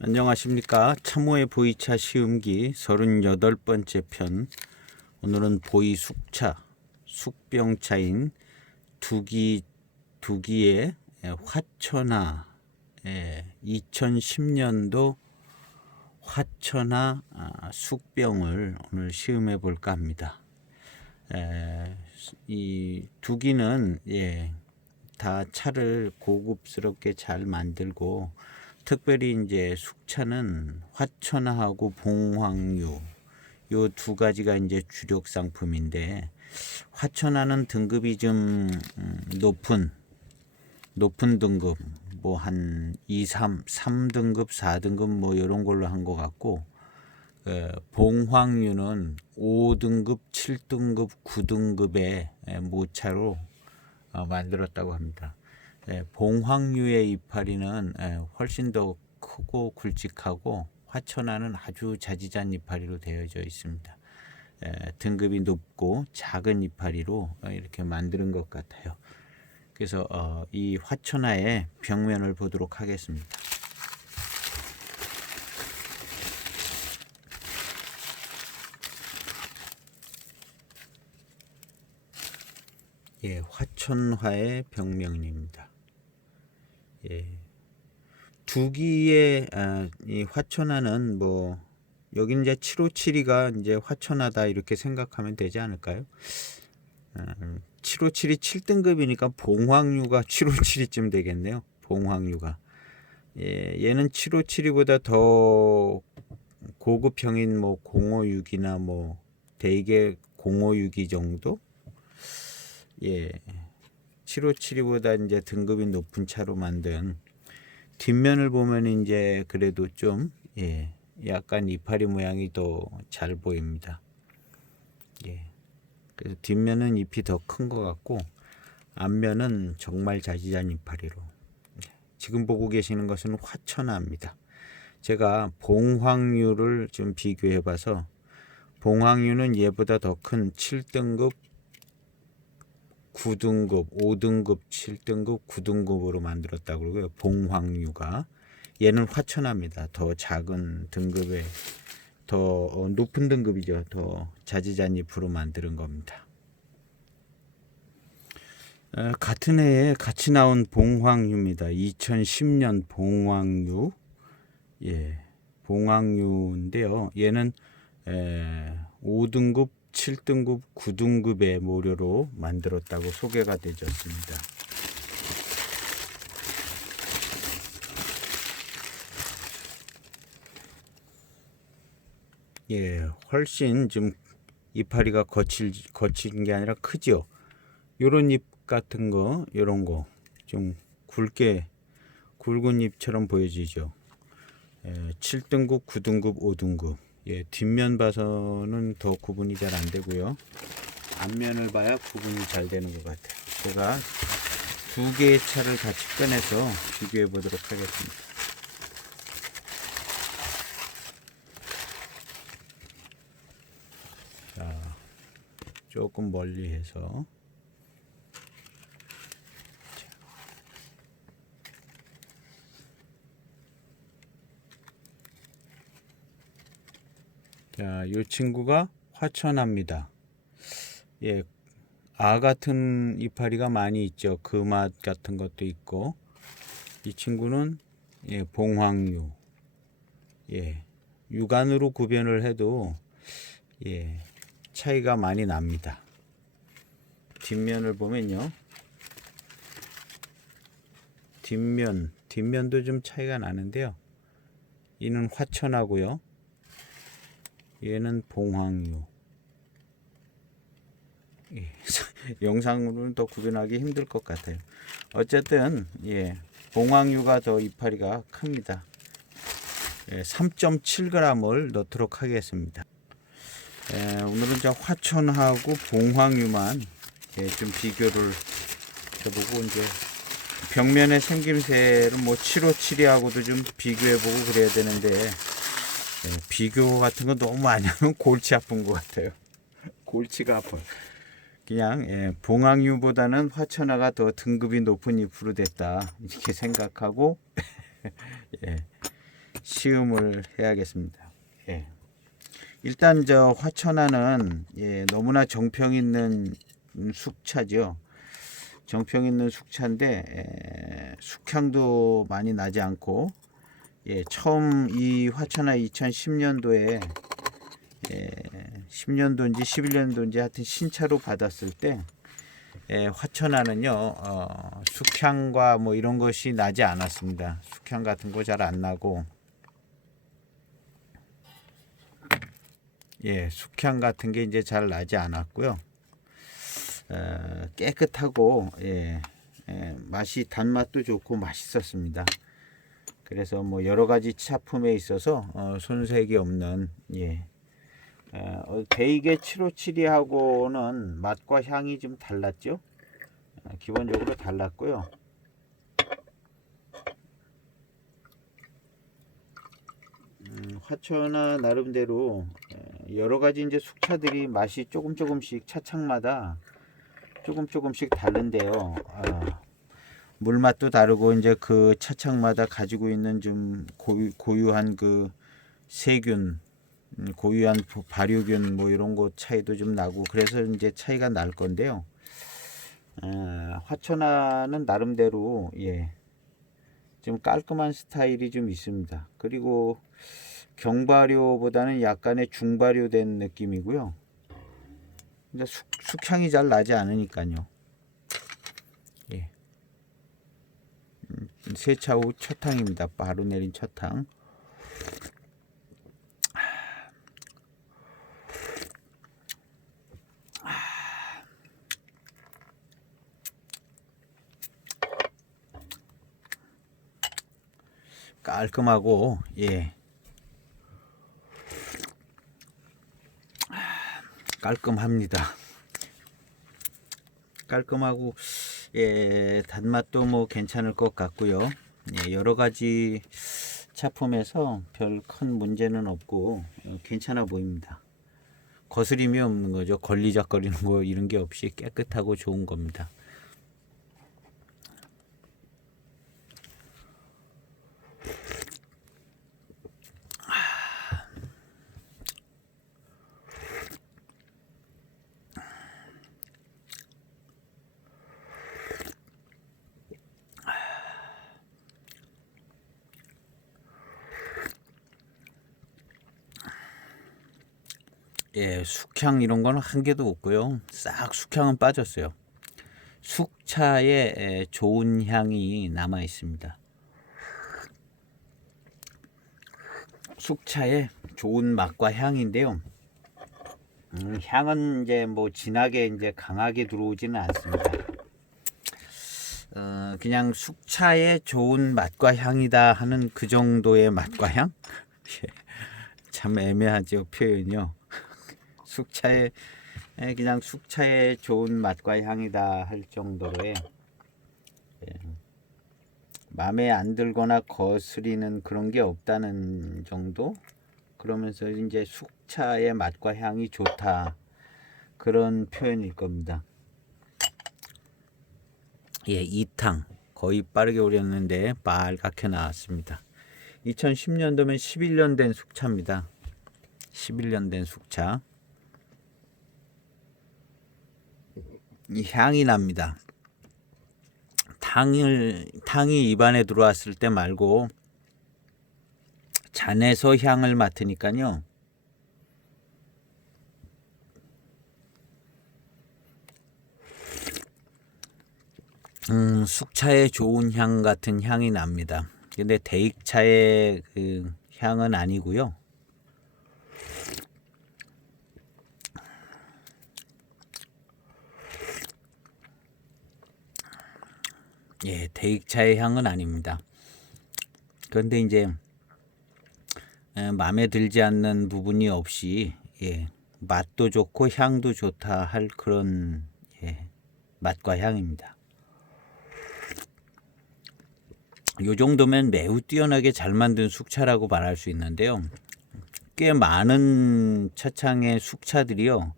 안녕하십니까. 참호의 보이차 시음기 38번째 편. 오늘은 보이 숙차, 숙병차인 두기의 화천하, 2010년도 화천하 숙병을 오늘 시음해 볼까 합니다. 이 두기는 다 차를 고급스럽게 잘 만들고, 특별히 이제 숙차는 화천하하고 봉황유 요 두 가지가 이제 주력 상품인데, 화천하는 등급이 좀 높은 등급, 뭐 한 2, 3등급, 4등급 뭐 이런 걸로 한 것 같고, 봉황유는 5등급, 7등급, 9등급의 모차로 만들었다고 합니다. 봉황유의 이파리는 훨씬 더 크고 굵직하고, 화천하는 아주 자지잔 이파리로 되어져 있습니다. 등급이 높고 작은 이파리로 이렇게 만드는 것 같아요. 그래서 이 화천하의 벽면을 보도록 하겠습니다. 화천하의 벽면입니다. 두기의 이 화천하는 뭐 여기 이제 757이가 이제 화천하다 이렇게 생각하면 되지 않을까요? 757이 7등급이니까 봉황유가 757이쯤 되겠네요. 봉황유가 얘는 757이보다 더 고급형인 뭐 056이나 뭐 대개 056이 정도. 757이보다 이제 등급이 높은 차로 만든 뒷면을 보면 이제 그래도 좀 약간 이파리 모양이 더 잘 보입니다. 그래서 뒷면은 잎이 더 큰 것 같고, 앞면은 정말 자지잔 이파리로. 지금 보고 계시는 것은 화천하입니다. 제가 봉황유를 좀 비교해 봐서, 봉황유는 얘보다 더 큰 7등급, 9등급, 5등급, 7등급, 9등급으로 만들었다고 그러고요. 봉황유가. 얘는 화천하입니다. 더 작은 등급의, 더 높은 등급이죠. 더 자지잔 잎으로 만드는 겁니다. 같은 해에 같이 나온 봉황유입니다. 2010년 봉황유. 봉황유인데요. 얘는 5등급, 7등급, 9등급의 모료로 만들었다고 소개가 되었습니다. 훨씬 좀 이파리가 거친 게 아니라 크죠. 요런 잎 같은 거, 요런 거 좀 굵은 잎처럼 보여지죠. 7등급, 9등급, 5등급. 뒷면 봐서는 더 구분이 잘 안 되고요. 앞면을 봐야 구분이 잘 되는 것 같아요. 제가 두 개의 차를 같이 꺼내서 비교해 보도록 하겠습니다. 자, 조금 멀리 해서. 자, 이 친구가 화천하입니다. 같은 이파리가 많이 있죠. 그 맛 같은 것도 있고. 이 친구는 봉황유. 육안으로 구별을 해도 차이가 많이 납니다. 뒷면을 보면요. 뒷면도 좀 차이가 나는데요. 이는 화천하고요. 얘는 봉황유. 영상으로는 더 구분하기 힘들 것 같아요. 어쨌든 봉황유가 더 이파리가 큽니다. 3.7g을 넣도록 하겠습니다. 오늘은 저 화천하고 봉황유만 좀 비교를 해보고, 이제 벽면의 생김새를 뭐 757이하고도 좀 비교해보고 그래야 되는데, 비교 같은 거 너무 많이 하면 골치 아픈 것 같아요. 골치가 아파요. 그냥 봉황유보다는 화천하가 더 등급이 높은 잎으로 됐다 이렇게 생각하고 시음을 해야겠습니다. 예. 일단 저 화천하는 너무나 정평 있는 숙차죠. 정평 있는 숙차인데 숙향도 많이 나지 않고 처음 이 화천하 2010년도에 10년도인지 11년도인지 하여튼 신차로 받았을 때 화천하는요 숙향과 뭐 이런 것이 나지 않았습니다. 숙향 같은 거 잘 안 나고 숙향 같은 게 이제 잘 나지 않았고요. 깨끗하고 맛이 단맛도 좋고 맛있었습니다. 그래서 뭐 여러 가지 차품에 있어서 손색이 없는 대익의 7572하고는 맛과 향이 좀 달랐죠. 기본적으로 달랐고요. 화천하 나름대로 여러 가지 이제 숙차들이 맛이 조금씩 차창마다 조금씩 다른데요. 물맛도 다르고 이제 그 차창마다 가지고 있는 좀 고유한 그 세균, 고유한 발효균 뭐 이런 거 차이도 좀 나고 그래서 이제 차이가 날 건데요. 화천하는 나름대로 좀 깔끔한 스타일이 좀 있습니다. 그리고 경발효보다는 약간의 중발효된 느낌이고요. 근데 숙향이 잘 나지 않으니까요. 세차 후 첫 탕입니다. 바로 내린 첫 탕. 깔끔하고 깔끔합니다. 깔끔하고 단맛도 뭐 괜찮을 것 같고요. 여러 가지 차품에서 별 큰 문제는 없고 괜찮아 보입니다. 거스림이 없는 거죠. 걸리적거리는 거 이런 게 없이 깨끗하고 좋은 겁니다. 숙향 이런 거는 한 개도 없고요. 싹 숙향은 빠졌어요. 숙차에 좋은 향이 남아 있습니다. 숙차에 좋은 맛과 향인데요. 향은 이제 뭐 진하게 이제 강하게 들어오지는 않습니다. 그냥 숙차에 좋은 맛과 향이다 하는 그 정도의 맛과 향? 참 애매하죠, 표현이요. 숙차에 그냥 숙차에 좋은 맛과 향이다 할 정도로의 마음에 안 들거나 거스리는 그런 게 없다는 정도. 그러면서 이제 숙차의 맛과 향이 좋다 그런 표현일 겁니다. 2탕 거의 빠르게 우렸는데 빨갛게 나왔습니다. 2010년도면 11년 된 숙차입니다. 11년 된 숙차. 이 향이 납니다. 탕이 입안에 들어왔을 때 말고 잔에서 향을 맡으니까요. 숙차의 좋은 향 같은 향이 납니다. 근데 대익차의 그 향은 아니고요. 대익차의 향은 아닙니다. 그런데 이제 마음에 들지 않는 부분이 없이 맛도 좋고 향도 좋다 할 그런 맛과 향입니다. 요 정도면 매우 뛰어나게 잘 만든 숙차라고 말할 수 있는데요. 꽤 많은 차창의 숙차들이요.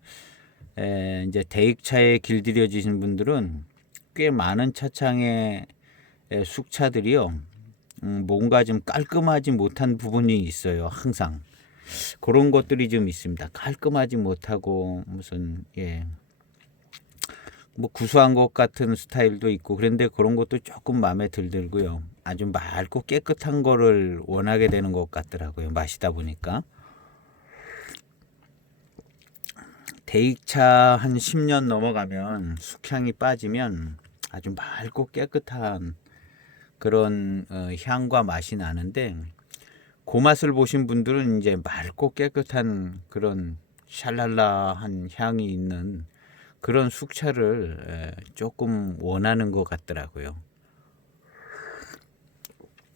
이제 대익차에 길들여지신 분들은 꽤 많은 차창의 숙차들이요. 뭔가 좀 깔끔하지 못한 부분이 있어요. 항상 그런 것들이 좀 있습니다. 깔끔하지 못하고 무슨 뭐 구수한 것 같은 스타일도 있고, 그런데 그런 것도 조금 마음에 들고요. 아주 맑고 깨끗한 거를 원하게 되는 것 같더라고요. 마시다 보니까. 대익차 한 10년 넘어가면 숙향이 빠지면 아주 맑고 깨끗한 그런 향과 맛이 나는데, 그 맛을 보신 분들은 이제 맑고 깨끗한 그런 샬랄라한 향이 있는 그런 숙차를 조금 원하는 것 같더라고요.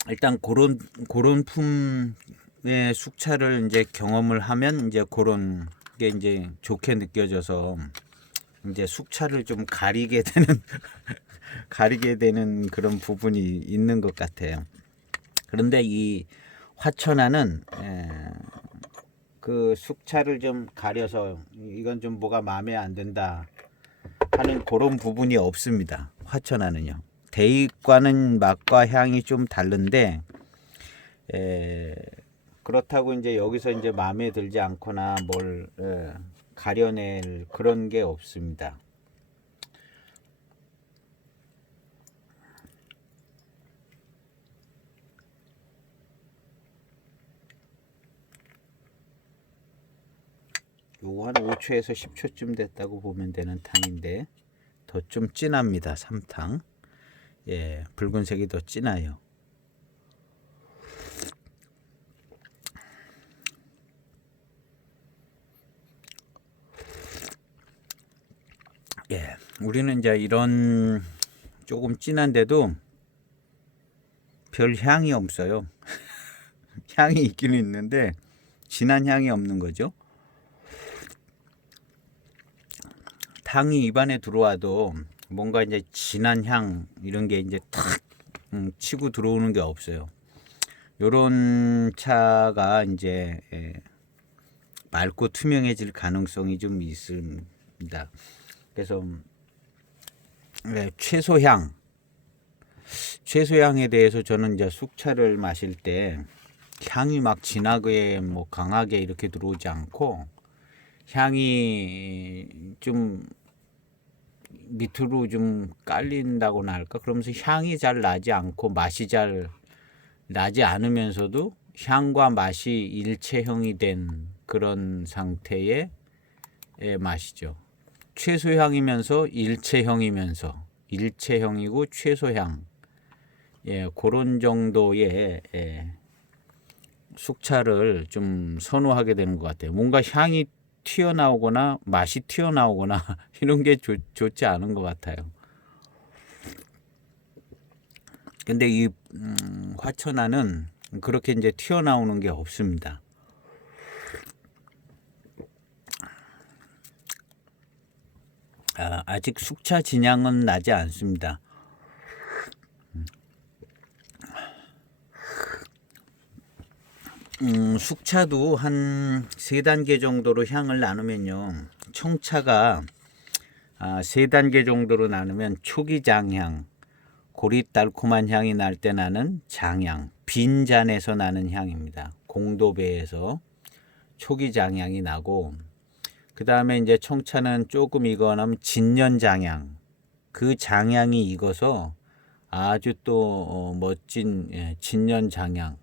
일단 그런 품의 숙차를 이제 경험을 하면 이제 그런 게 이제 좋게 느껴져서 이제 숙차를 좀 가리게 되는 가리게 되는 그런 부분이 있는 것 같아요. 그런데 이 화천하는 그 숙차를 좀 가려서 이건 좀 뭐가 마음에 안 든다 하는 그런 부분이 없습니다. 화천하는요. 대익과는 맛과 향이 좀 다른데, 그렇다고 이제 여기서 이제 마음에 들지 않거나 뭘 가려낼 그런 게 없습니다. 요거 한 5초에서 10초쯤 됐다고 보면 되는 탕인데 더 좀 진합니다. 삼탕. 붉은색이 더 진해요. 우리는 이제 이런 조금 진한데도 별 향이 없어요. 향이 있기는 있는데 진한 향이 없는 거죠. 탕이 입안에 들어와도 뭔가 이제 진한 향 이런 게 이제 탁 치고 들어오는 게 없어요. 요런 차가 이제 맑고 투명해질 가능성이 좀 있습니다. 그래서 최소향에 대해서 저는 이제 숙차를 마실 때 향이 막 진하게 뭐 강하게 이렇게 들어오지 않고 향이 좀 밑으로 좀 깔린다고나 할까, 그러면서 향이 잘 나지 않고 맛이 잘 나지 않으면서도 향과 맛이 일체형이 된 그런 상태의 맛이죠. 최소향이면서 일체형이고 최소향, 그런 정도의 숙차를 좀 선호하게 되는 것 같아요. 뭔가 향이 튀어나오거나 맛이 튀어나오거나 이런 게 좋지 않은 것 같아요. 근데 이 화천하는 그렇게 이제 튀어나오는 게 없습니다. 아직 숙차 진향은 나지 않습니다. 숙차도 한 3단계 정도로 향을 나누면요, 청차가 3단계 정도로 나누면 초기 장향, 고릿달콤한 향이 날 때 나는 장향, 빈 잔에서 나는 향입니다. 공도배에서 초기 장향이 나고, 그 다음에 이제 청차는 조금 익어나면 진년 장향, 그 장향이 익어서 아주 또 멋진 진년 장향,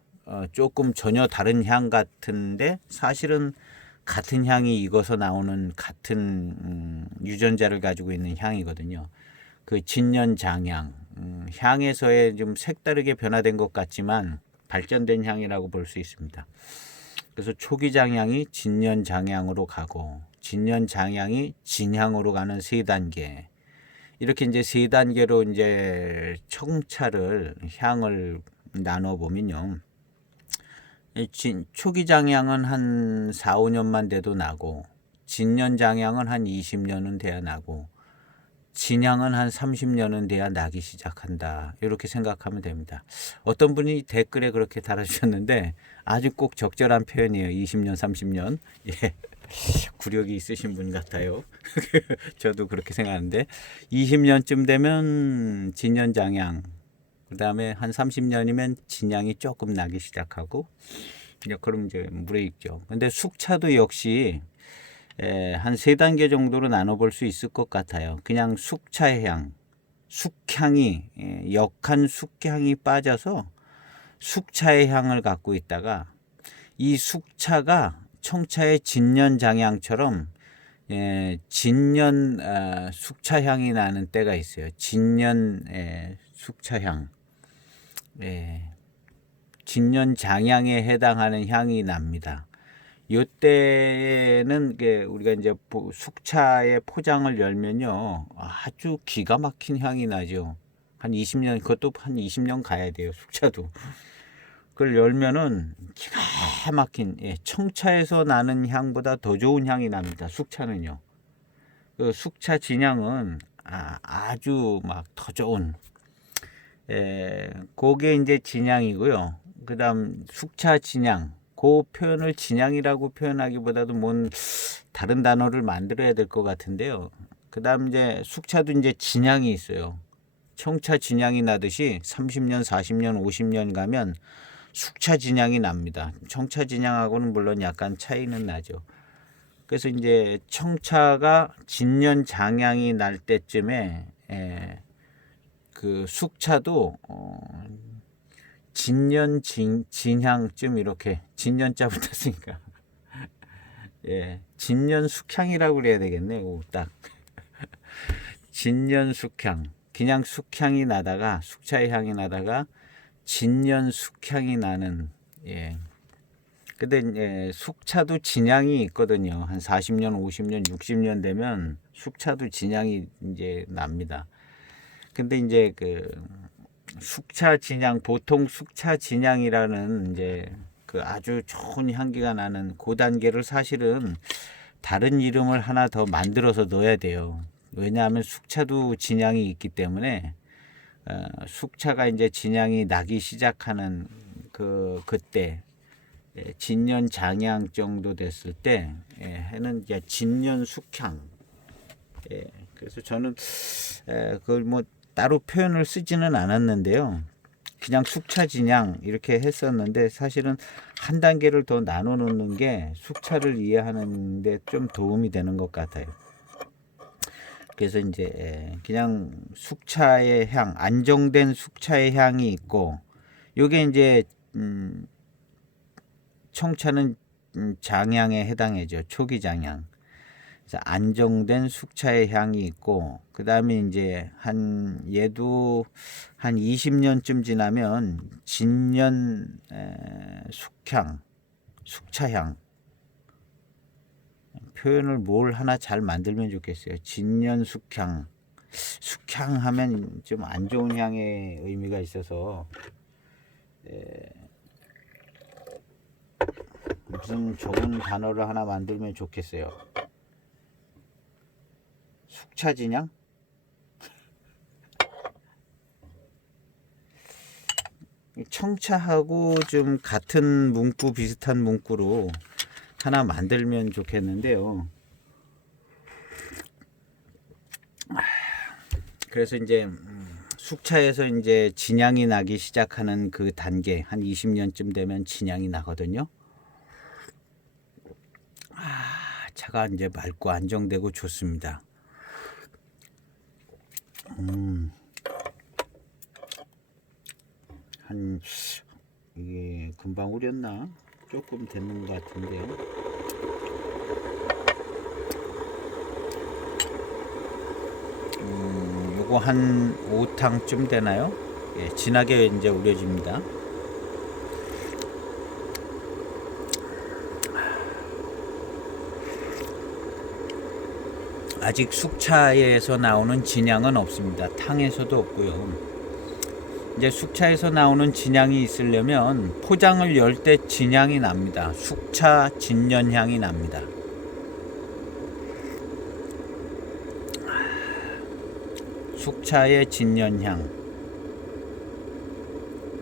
조금 전혀 다른 향 같은데 사실은 같은 향이 익어서 나오는 같은 유전자를 가지고 있는 향이거든요. 그 진년 장향, 향에서의 좀 색다르게 변화된 것 같지만 발전된 향이라고 볼 수 있습니다. 그래서 초기 장향이 진년 장향으로 가고, 진년 장향이 진향으로 가는 3단계. 이렇게 이제 3단계로 이제 청차를 향을 나눠 보면요, 초기 장향은 한 4, 5년만 돼도 나고, 진년 장향은 한 20년은 돼야 나고, 진향은 한 30년은 돼야 나기 시작한다, 이렇게 생각하면 됩니다. 어떤 분이 댓글에 그렇게 달아주셨는데 아주 꼭 적절한 표현이에요. 20년, 30년. 구력이 있으신 분 같아요. 저도 그렇게 생각하는데 20년쯤 되면 진년장향, 그 다음에 한 30년이면 진향이 조금 나기 시작하고, 이제 그럼 이제 물에 익죠. 근데 숙차도 역시 한 3단계 정도로 나눠볼 수 있을 것 같아요. 그냥 숙차의 향, 숙향이, 역한 숙향이 빠져서 숙차의 향을 갖고 있다가, 이 숙차가 청차의 진년장향처럼 진년 숙차향이 나는 때가 있어요. 진년 숙차향, 진년장향에 해당하는 향이 납니다. 요때는 우리가 이제 숙차의 포장을 열면요, 아주 기가 막힌 향이 나죠. 한 20년, 그것도 한 20년 가야 돼요, 숙차도. 그걸 열면은 기가 막힌, 청차에서 나는 향보다 더 좋은 향이 납니다, 숙차는요. 그 숙차 진향은 아주 막 더 좋은, 그게 이제 진향이고요. 그 다음 숙차 진향, 그 표현을 진향이라고 표현하기보다도 뭔 다른 단어를 만들어야 될 것 같은데요. 그 다음 이제 숙차도 이제 진향이 있어요. 청차 진향이 나듯이 30년, 40년, 50년 가면 숙차 진향이 납니다. 청차 진향하고는 물론 약간 차이는 나죠. 그래서 이제 청차가 진년 장향이 날 때쯤에 그 숙차도 진년 진향쯤, 이렇게 진년자 붙었으니까 진년 숙향이라고 그래야 되겠네. 딱 진년 숙향, 그냥 숙향이 나다가, 숙차의 향이 나다가 진년 숙향이 나는. 근데 숙차도 진향이 있거든요. 한 40년, 50년, 60년 되면 숙차도 진향이 이제 납니다. 근데 이제 그 숙차 진향, 보통 숙차 진향이라는 이제 그 아주 좋은 향기가 나는 그 단계를 사실은 다른 이름을 하나 더 만들어서 넣어야 돼요. 왜냐하면 숙차도 진향이 있기 때문에 숙차가 이제 진향이 나기 시작하는 그때 진년 장향 정도 됐을 때 해는 이제 진년 숙향. 그래서 저는 그걸 뭐 따로 표현을 쓰지는 않았는데요. 그냥 숙차 진향 이렇게 했었는데, 사실은 한 단계를 더 나눠 놓는 게 숙차를 이해하는 데 좀 도움이 되는 것 같아요. 그래서 이제 그냥 숙차의 향, 안정된 숙차의 향이 있고, 요게 이제 청차는 장향에 해당하죠. 초기 장향. 그래서 안정된 숙차의 향이 있고, 그 다음에 이제 얘도 한 20년쯤 지나면 진년 숙향, 숙차향. 표현을 뭘 하나 잘 만들면 좋겠어요. 진년 숙향. 숙향 하면 좀 안 좋은 향의 의미가 있어서 무슨 좋은 단어를 하나 만들면 좋겠어요. 숙차진향? 청차하고 좀 같은 문구, 비슷한 문구로 하나 만들면 좋겠는데요. 그래서 이제 숙차에서 이제 진향이 나기 시작하는 그 단계, 한 20년쯤 되면 진향이 나거든요. 차가 이제 맑고 안정되고 좋습니다. 이게 금방 우렸나? 조금 됐는 것 같은데요. 요거 한 5탕쯤 되나요? 진하게 이제 우려집니다. 아직 숙차에서 나오는 진향은 없습니다. 탕에서도 없고요. 이제 숙차에서 나오는 진향이 있으려면 포장을 열 때 진향이 납니다. 숙차 진년향이 납니다. 숙차의 진년향,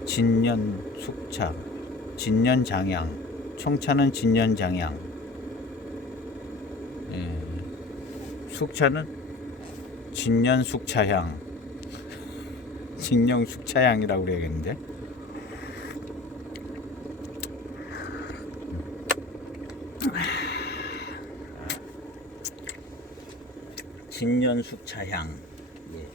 진년 숙차, 진년장향, 청차는 진년장향, 숙차는 진년 숙차향. 진영 숙차향이라고 그래야겠는데. 진년 숙차향. 예.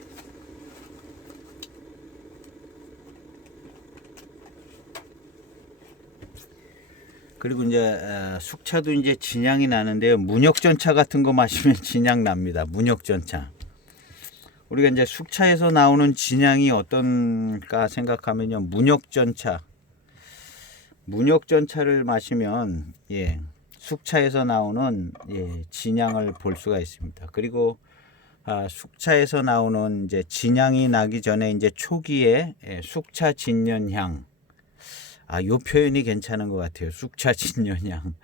그리고 이제 숙차도 이제 진향이 나는데요. 문역전차 같은 거 마시면 진향 납니다. 문역전차. 우리가 이제 숙차에서 나오는 진향이 어떤가 생각하면요. 문역전차를 마시면 예, 숙차에서 나오는 예, 진향을 볼 수가 있습니다. 그리고 숙차에서 나오는 이제 진향이 나기 전에 이제 초기에 예, 숙차 진년향. 요 표현이 괜찮은 것 같아요. 숙차 진년향.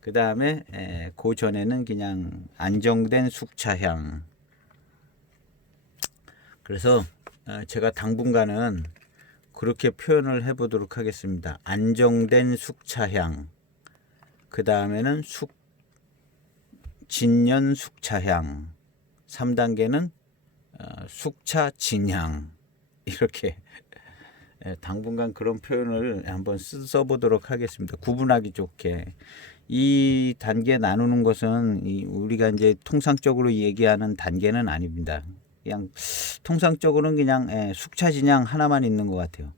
그 다음에 그 전에는 그냥 안정된 숙차향. 그래서 제가 당분간은 그렇게 표현을 해보도록 하겠습니다. 안정된 숙차향. 그 다음에는 진년 숙차향. 3단계는 숙차 진향. 이렇게 당분간 그런 표현을 한번 써보도록 하겠습니다. 구분하기 좋게. 이 단계 나누는 것은 우리가 이제 통상적으로 얘기하는 단계는 아닙니다. 그냥 통상적으로는 그냥 숙차 진향 하나만 있는 것 같아요.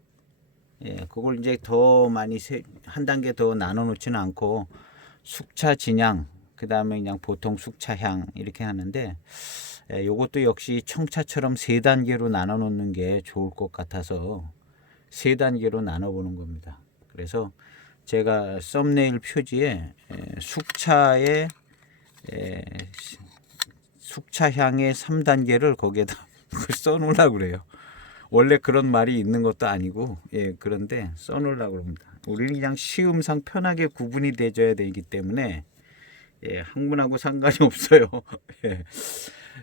그걸 이제 더 많이 한 단계 더 나눠 놓지는 않고 숙차 진향, 그 다음에 그냥 보통 숙차향 이렇게 하는데 요것도 역시 청차처럼 3단계로 나눠 놓는 게 좋을 것 같아서 3단계로 나눠 보는 겁니다. 그래서 제가 썸네일 표지에 숙차향의 3단계를 거기에다 써놓으려고 그래요. 원래 그런 말이 있는 것도 아니고 그런데 써놓으려고 합니다. 우리는 그냥 시음상 편하게 구분이 되어야 되기 때문에 학문하고 상관이 없어요.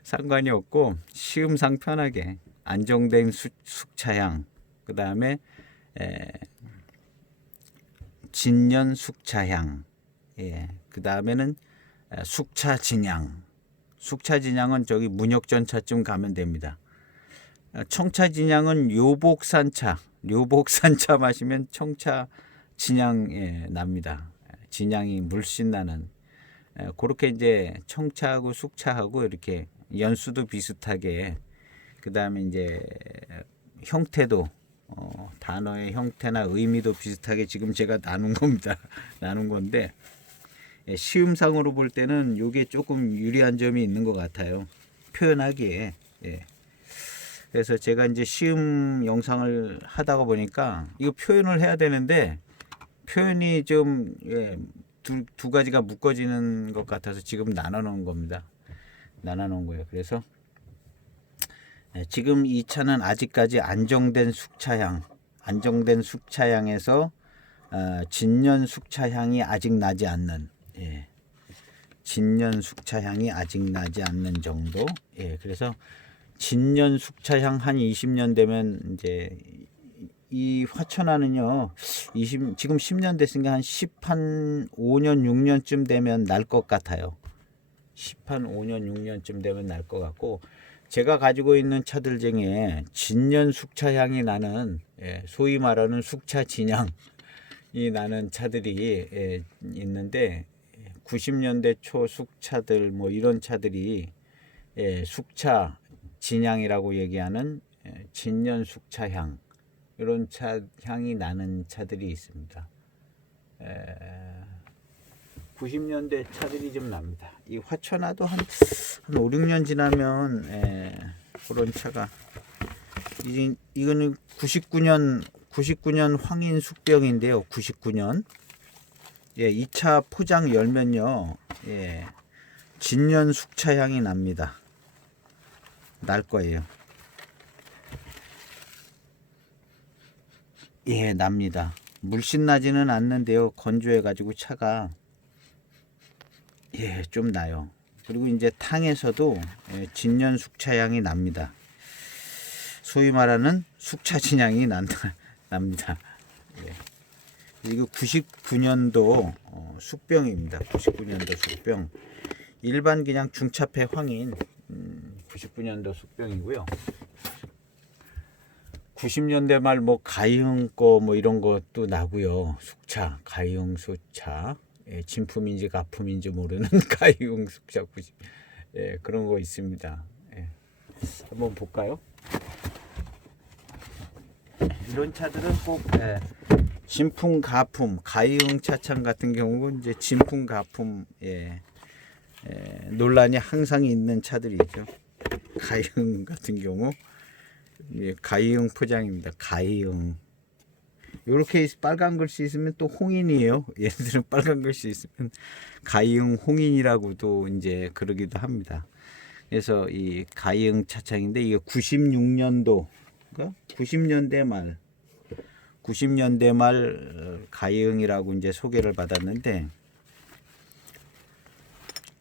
상관이 없고 시음상 편하게 안정된 숙차향, 그 다음에 진년 숙차향, 그 다음에는 숙차 진향. 숙차 진향은 저기 문역전차쯤 가면 됩니다. 청차 진향은 료복산차 마시면 청차 진향 납니다. 진향이 물씬 나는. 그렇게 이제 청차하고 숙차하고 이렇게 연수도 비슷하게, 그 다음에 이제 형태도 단어의 형태나 의미도 비슷하게 지금 제가 나눈 겁니다. 나눈 건데 시음상으로 볼 때는 이게 조금 유리한 점이 있는 것 같아요. 표현하기에. 그래서 제가 이제 시음 영상을 하다가 보니까 이거 표현을 해야 되는데 표현이 좀 두 가지가 묶어지는 것 같아서 지금 나눠 놓은 겁니다. 나눠 놓은 거예요. 그래서 지금 이 차는 아직까지 안정된 숙차향에서 진년 숙차향이 아직 나지 않는, 진년 숙차향이 아직 나지 않는 정도. 그래서 진년 숙차향 한 20년 되면 이제 이 화천하는요, 지금 10년 됐으니까 한 5년 6년쯤 되면 날 것 같아요. 5년 6년쯤 되면 날 것 같고, 제가 가지고 있는 차들 중에 진년 숙차향이 나는, 소위 말하는 숙차 진향이 나는 차들이 있는데 90년대 초 숙차들 뭐 이런 차들이 숙차 진향이라고 얘기하는 진년 숙차향, 이런 차 향이 나는 차들이 있습니다. 90년대 차들이 좀 납니다. 이 화천화도 한 5, 6년 지나면 그런 차가, 이거는 99년 황인 숙병인데요. 99년. 이 차 포장 열면요, 진년 숙차 향이 납니다. 날 거예요. 납니다. 물씬 나지는 않는데요. 건조해 가지고 차가 좀 나요. 그리고 이제 탕에서도 진년 숙차 향이 납니다. 소위 말하는 숙차 진향이 납니다. 이거 99년도 숙병입니다. 99년도 숙병. 일반 그냥 중차폐 황인 99년도 숙병이고요. 90년대 말 뭐 가이흥 거 뭐 이런 것도 나고요. 숙차, 가이흥 숙차, 예, 진품인지 가품인지 모르는 가이흥 숙차 90, 예, 그런 거 있습니다. 예. 한번 볼까요? 이런 차들은 꼭 예, 진품 가품, 가이흥 차창 같은 경우는 이제 진품 가품 예, 논란이 항상 있는 차들이죠. 가이흥 같은 경우 예, 가이흥 포장입니다. 가이흥. 이렇게 빨간 글씨 있으면 또 홍인이에요. 얘들은 빨간 글씨 있으면 가이흥 홍인이라고도 이제 그러기도 합니다. 그래서 이 가이흥 차창인데 이게 96년도, 90년대 말 가이흥이라고 이제 소개를 받았는데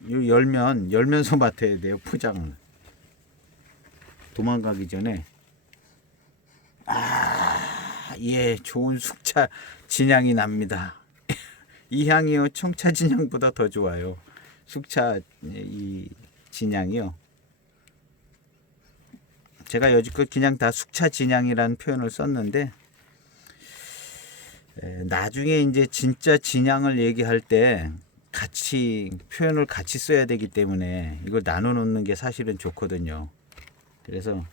이 열면서 맡아야 돼요. 포장을. 도망가기 전에. 예, 좋은 숙차 진향이 납니다. 이 향이요, 청차 진향보다 더 좋아요. 숙차 이 진향이요. 제가 여지껏 그냥 다 숙차 진향이라는 표현을 썼는데, 나중에 이제 진짜 진향을 얘기할 때 같이 표현을 같이 써야 되기 때문에 이걸 나눠 놓는 게 사실은 좋거든요. 그래서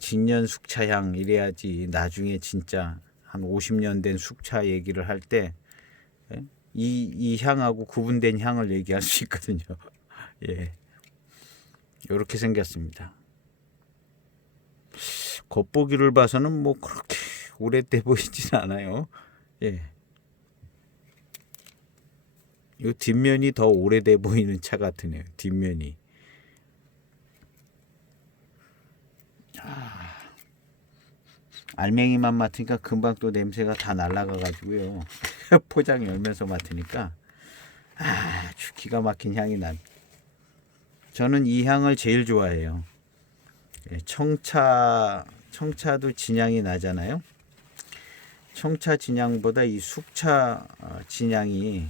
진년 숙차향 이래야지 나중에 진짜 한 50년 된 숙차 얘기를 할 때 이 향하고 구분된 향을 얘기할 수 있거든요. 예, 이렇게 생겼습니다. 겉보기를 봐서는 뭐 그렇게 오래돼 보이진 않아요. 예, 이 뒷면이 더 오래돼 보이는 차 같으네요. 뒷면이. 알맹이만 맡으니까 금방 또 냄새가 다 날아가 가지고요. 포장 열면서 맡으니까 아주 기가 막힌 향이 난. 저는 이 향을 제일 좋아해요. 청차도 진향이 나잖아요. 청차 진향보다 이 숙차 진향이,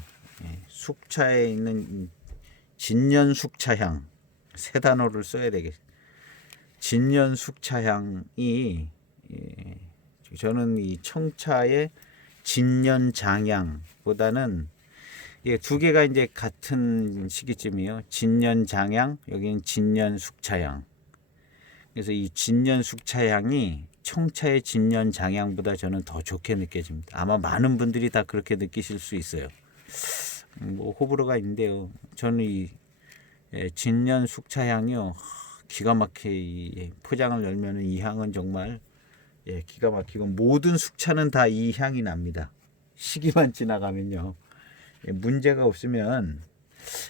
숙차에 있는 진년 숙차향, 세 단어를 써야 되겠어요. 진년 숙차향이, 저는 이 청차의 진년 장향보다는 두 개가 이제 같은 시기쯤이요. 진년 장향, 여기는 진년 숙차향. 그래서 이 진년 숙차향이 청차의 진년 장향보다 저는 더 좋게 느껴집니다. 아마 많은 분들이 다 그렇게 느끼실 수 있어요. 뭐 호불호가 있는데요. 저는 이 진년 숙차향이요, 기가 막히게 포장을 열면은 이 향은 정말 기가 막히고 모든 숙차는 다 이 향이 납니다. 시기만 지나가면요. 문제가 없으면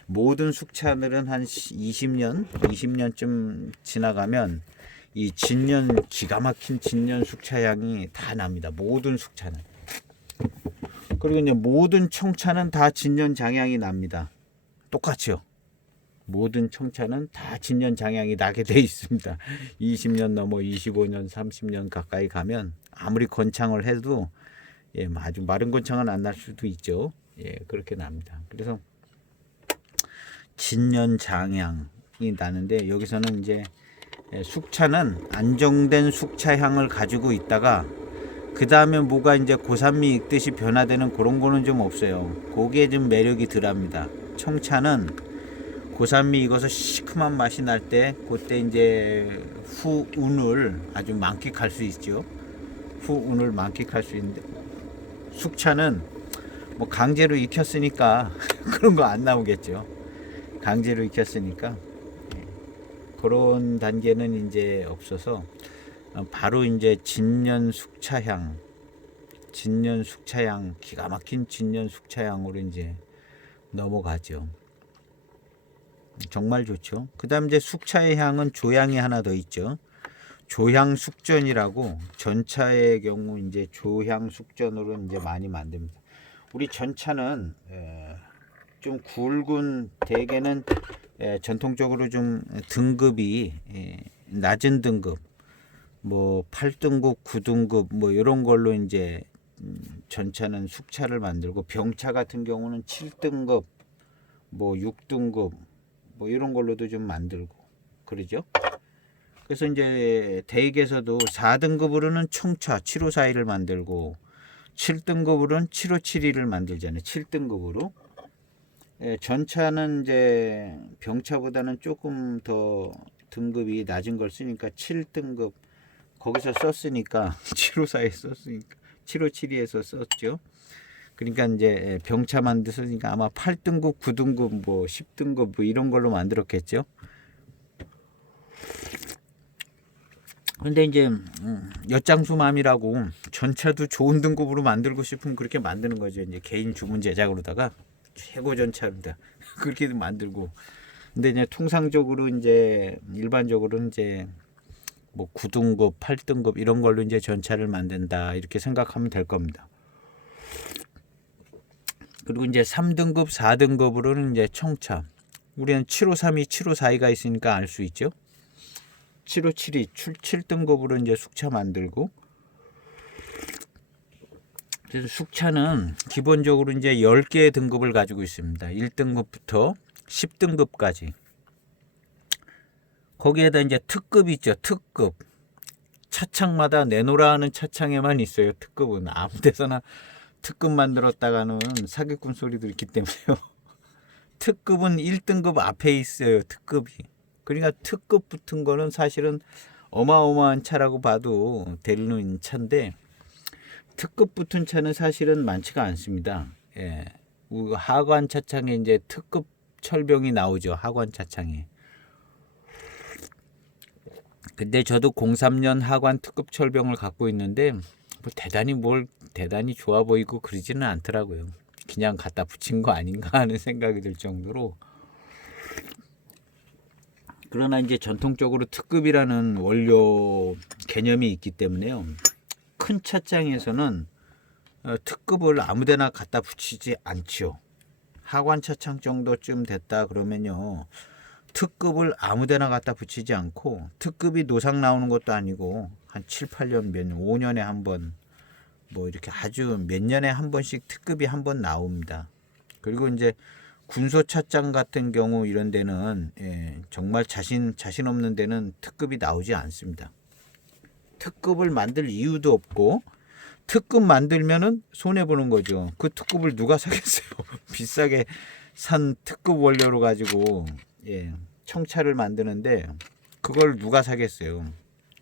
모든 숙차들은 한 20년쯤 지나가면 이 진년, 기가 막힌 진년 숙차 향이 다 납니다. 모든 숙차는. 그리고 이제 모든 청차는 다 진년 장향이 납니다. 똑같이요. 모든 청차는 다 진년 장향이 나게 돼 있습니다. 20년 넘어 25년, 30년 가까이 가면 아무리 건창을 해도 아주 마른 건창은 안 날 수도 있죠. 그렇게 납니다. 그래서 진년 장향이 나는데 여기서는 이제 숙차는 안정된 숙차 향을 가지고 있다가 그 다음에 뭐가 이제 고산미 익듯이 변화되는 그런 거는 좀 없어요. 거기에 좀 매력이 덜합니다. 청차는 고산미 익어서 시큼한 맛이 날 때 그때 이제 후운을 아주 만끽할 수 있죠. 후운을 만끽할 수 있는데 숙차는 뭐 강제로 익혔으니까 그런 거 안 나오겠죠. 강제로 익혔으니까 그런 단계는 이제 없어서 바로 이제 진년 숙차향, 기가 막힌 진년 숙차향으로 이제 넘어가죠. 정말 좋죠. 그다음 이제 숙차의 향은 조향이 하나 더 있죠. 조향 숙전이라고 전차의 경우 이제 조향 숙전으로 이제 많이 만듭니다. 우리 전차는 좀 굵은, 대개는 전통적으로 좀 등급이 낮은 등급, 뭐 8등급, 9등급 뭐 이런 걸로 이제 전차는 숙차를 만들고, 병차 같은 경우는 7등급, 뭐 6등급 뭐 이런 걸로도 좀 만들고 그러죠. 그래서 이제 대익에서도 4등급으로는 청차 7542를 만들고 7등급으로는 7572를 만들잖아요. 7등급으로. 예, 전차는 이제 병차보다는 조금 더 등급이 낮은 걸 쓰니까 7등급 거기서 썼으니까 754에 썼으니까 7572에서 썼죠. 그러니까 이제 병차 만들었으니까 아마 8등급, 9등급, 뭐 10등급 뭐 이런 걸로 만들었겠죠. 근데 이제 엿장수맘이라고 전차도 좋은 등급으로 만들고 싶으면 그렇게 만드는 거죠. 이제 개인 주문 제작으로다가 최고 전차입니다. 그렇게 만들고. 근데 이제 통상적으로 이제 일반적으로는 이제 뭐 9등급, 8등급 이런 걸로 이제 전차를 만든다 이렇게 생각하면 될 겁니다. 그리고 이제 3등급, 4등급으로는 이제 청차. 우리는 7532, 7542가 있으니까 알 수 있죠. 7572, 7등급으로 이제 숙차 만들고. 그래서 숙차는 기본적으로 이제 10개의 등급을 가지고 있습니다. 1등급부터 10등급까지. 거기에다 이제 특급이 있죠. 특급. 차창마다 내놓으라 하는 차창에만 있어요. 특급은 아무 데서나 특급 만들었다가는 사기꾼 소리도 있기 때문에요. 특급은 1등급 앞에 있어요. 특급이. 그러니까 특급 붙은 거는 사실은 어마어마한 차라고 봐도 되는 차인데 특급 붙은 차는 사실은 많지가 않습니다. 예. 하관 차창에 이제 특급 철병이 나오죠. 하관 차창에. 근데 저도 03년 하관 특급 철병을 갖고 있는데 뭐 대단히 좋아 보이고 그러지는 않더라고요. 그냥 갖다 붙인 거 아닌가 하는 생각이 들 정도로. 그러나 이제 전통적으로 특급이라는 원료 개념이 있기 때문에요. 큰 차창에서는 특급을 아무데나 갖다 붙이지 않지요. 하관 차창 정도쯤 됐다 그러면요. 특급을 아무데나 갖다 붙이지 않고 특급이 노상 나오는 것도 아니고 한 7, 8년, 5년에 한 번 뭐 이렇게 아주 몇 년에 한 번씩 특급이 한 번 나옵니다. 그리고 이제 군소 차장 같은 경우 이런 데는 정말 자신 없는 데는 특급이 나오지 않습니다. 특급을 만들 이유도 없고 특급 만들면은 손해 보는 거죠. 그 특급을 누가 사겠어요? 비싸게 산 특급 원료로 가지고 청차를 만드는데 그걸 누가 사겠어요?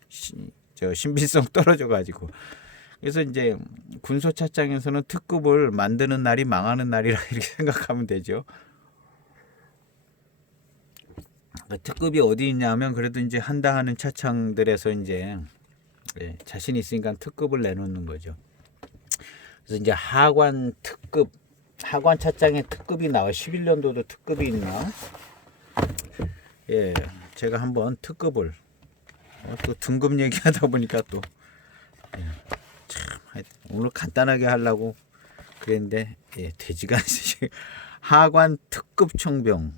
신빙성 떨어져 가지고. 그래서 이제 군소 차장에서는 특급을 만드는 날이 망하는 날이라 이렇게 생각하면 되죠. 특급이 어디 있냐면 그래도 이제 한다 하는 차창들에서 이제 자신 있으니까 특급을 내놓는 거죠. 그래서 이제 하관 특급, 하관 차장에 특급이 나와. 11년도도 특급이 있나? 제가 한번 특급을 또 등급 얘기하다 보니까 또 참 오늘 간단하게 하려고 그랬는데 되지가 않으시. 하관 특급 청병.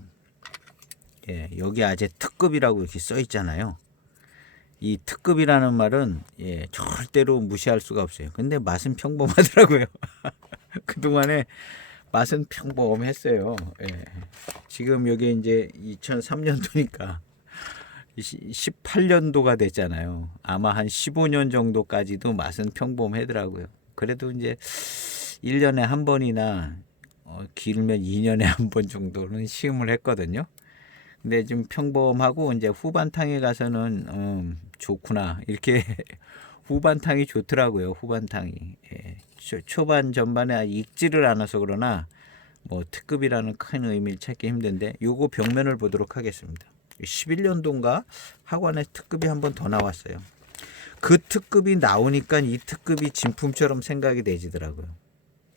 여기 아재 특급이라고 이렇게 써 있잖아요. 이 특급이라는 말은 절대로 무시할 수가 없어요. 근데 맛은 평범하더라고요. 그동안에 맛은 평범했어요. 지금 여기 이제 2003년도니까 18년도가 됐잖아요. 아마 한 15년 정도까지도 맛은 평범하더라고요. 그래도 이제 1년에 한 번이나 길면 2년에 한 번 정도는 시음을 했거든요. 근데 좀 평범하고 이제 후반탕에 가서는 좋구나 이렇게 후반탕이 좋더라고요. 후반탕이 초반 전반에 익지를 않아서 그러나 뭐 특급이라는 큰 의미를 찾기 힘든데 요거 벽면을 보도록 하겠습니다. 11년도인가 학원에 특급이 한 번 더 나왔어요. 그 특급이 나오니까 이 특급이 진품처럼 생각이 되지더라고요.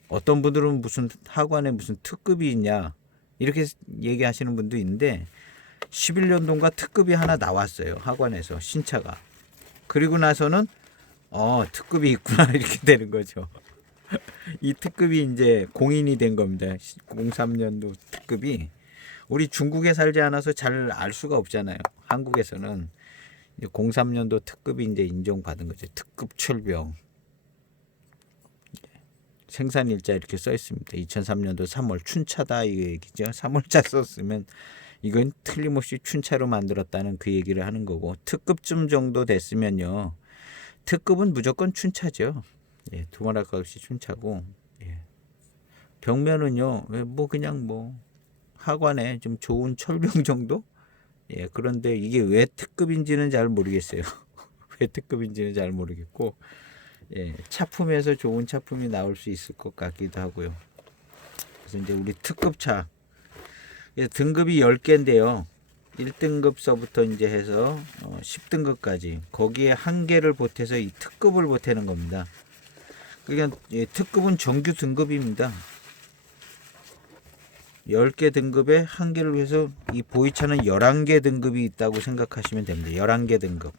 어떤 분들은 무슨 학원에 무슨 특급이 있냐 이렇게 얘기하시는 분도 있는데 11년도인가 특급이 하나 나왔어요. 학원에서 신차가. 그리고 나서는 특급이 있구나 이렇게 되는 거죠. 이 특급이 이제 공인이 된 겁니다. 03년도 특급이. 우리 중국에 살지 않아서 잘 알 수가 없잖아요. 한국에서는 03년도 특급이 이제 인정받은 거죠. 특급 철병. 생산일자 이렇게 써 있습니다. 2003년도 3월 춘차다 이 얘기죠. 3월자 썼으면 이건 틀림없이 춘차로 만들었다는 그 얘기를 하는 거고, 특급쯤 정도 됐으면요, 특급은 무조건 춘차죠. 예, 두말할 것 없이 춘차고, 예. 병면은요, 뭐 그냥 뭐 하관에 좀 좋은 철병 정도? 예, 그런데 이게 왜 특급인지는 잘 모르겠어요. 왜 특급인지는 잘 모르겠고, 예, 차품에서 좋은 차품이 나올 수 있을 것 같기도 하고요. 그래서 이제 우리 특급차, 등급이 10개인데요. 1등급서부터 이제 해서 10등급까지 거기에 한 개를 보태서 이 특급을 보태는 겁니다. 그러니까 특급은 정규 등급입니다. 10개 등급에 한 개를 위해서 이 보이차는 11개 등급이 있다고 생각하시면 됩니다. 11개 등급.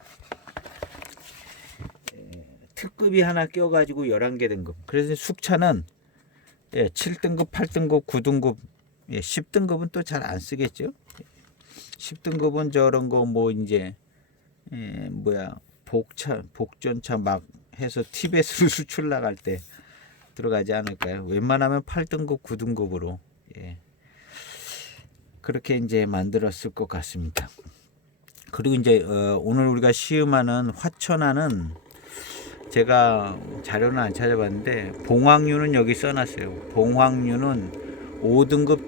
특급이 하나 껴가지고 11개 등급. 그래서 숙차는 7등급, 8등급, 9등급, 10등급은 또 잘 안 쓰겠죠. 10등급은 저런 거 뭐 이제 복전차 막 해서 티벳으로 수출 나갈 때 들어가지 않을까요? 웬만하면 8등급, 9등급으로 그렇게 이제 만들었을 것 같습니다. 그리고 이제 오늘 우리가 시음하는 화천하는 제가 자료는 안 찾아봤는데 봉황류는 여기 써놨어요. 봉황류는 5등급,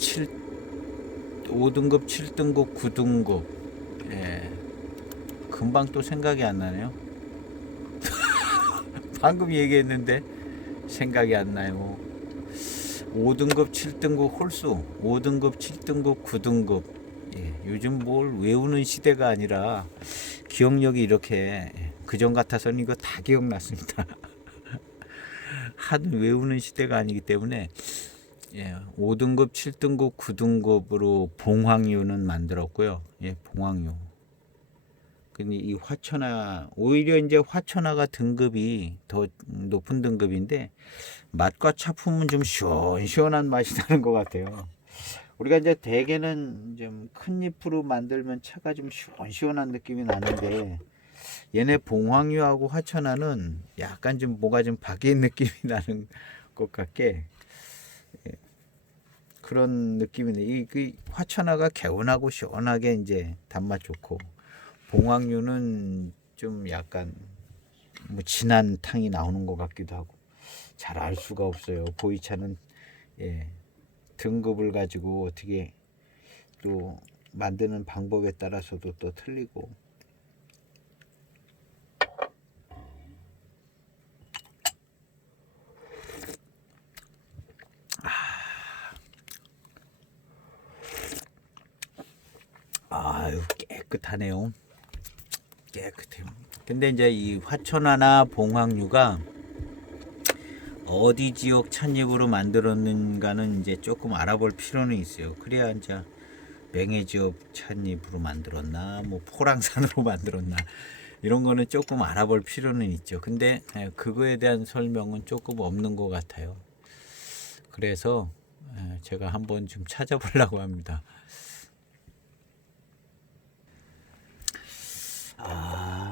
7등급, 9등급. 예. 금방 또 생각이 안 나네요. 방금 얘기했는데 생각이 안 나요. 5등급, 7등급 홀수, 5등급, 7등급, 9등급. 예, 요즘 뭘 외우는 시대가 아니라 기억력이 이렇게 그전 같아서는 이거 다 기억났습니다. 하도 외우는 시대가 아니기 때문에 5등급, 7등급, 9등급으로 봉황류는 만들었고요. 봉황류. 근데 이 화천하, 오히려 이제 화천하가 등급이 더 높은 등급인데 맛과 차품은 좀 시원시원한 맛이 나는 것 같아요. 우리가 이제 대개는 좀 큰 잎으로 만들면 차가 좀 시원시원한 느낌이 나는데 얘네 봉황류하고 화천하는 약간 좀 뭐가 좀 박인 느낌이 나는 것 같게 그런 느낌이네. 이 화천하가 개운하고 시원하게 이제 단맛 좋고 봉황류는 좀 약간 뭐 진한 탕이 나오는 것 같기도 하고 잘 알 수가 없어요. 보이차는 등급을 가지고 어떻게 또 만드는 방법에 따라서도 또 틀리고. 아유, 깨끗하네요. 깨끗해요. 근데 이제 이 화천하나 봉황류가 어디 지역 찻잎으로 만들었는가는 이제 조금 알아볼 필요는 있어요. 그래야 이제 맹해 지역 찻잎으로 만들었나, 뭐 포랑산으로 만들었나 이런 거는 조금 알아볼 필요는 있죠. 근데 그거에 대한 설명은 조금 없는 것 같아요. 그래서 제가 한번 좀 찾아보려고 합니다.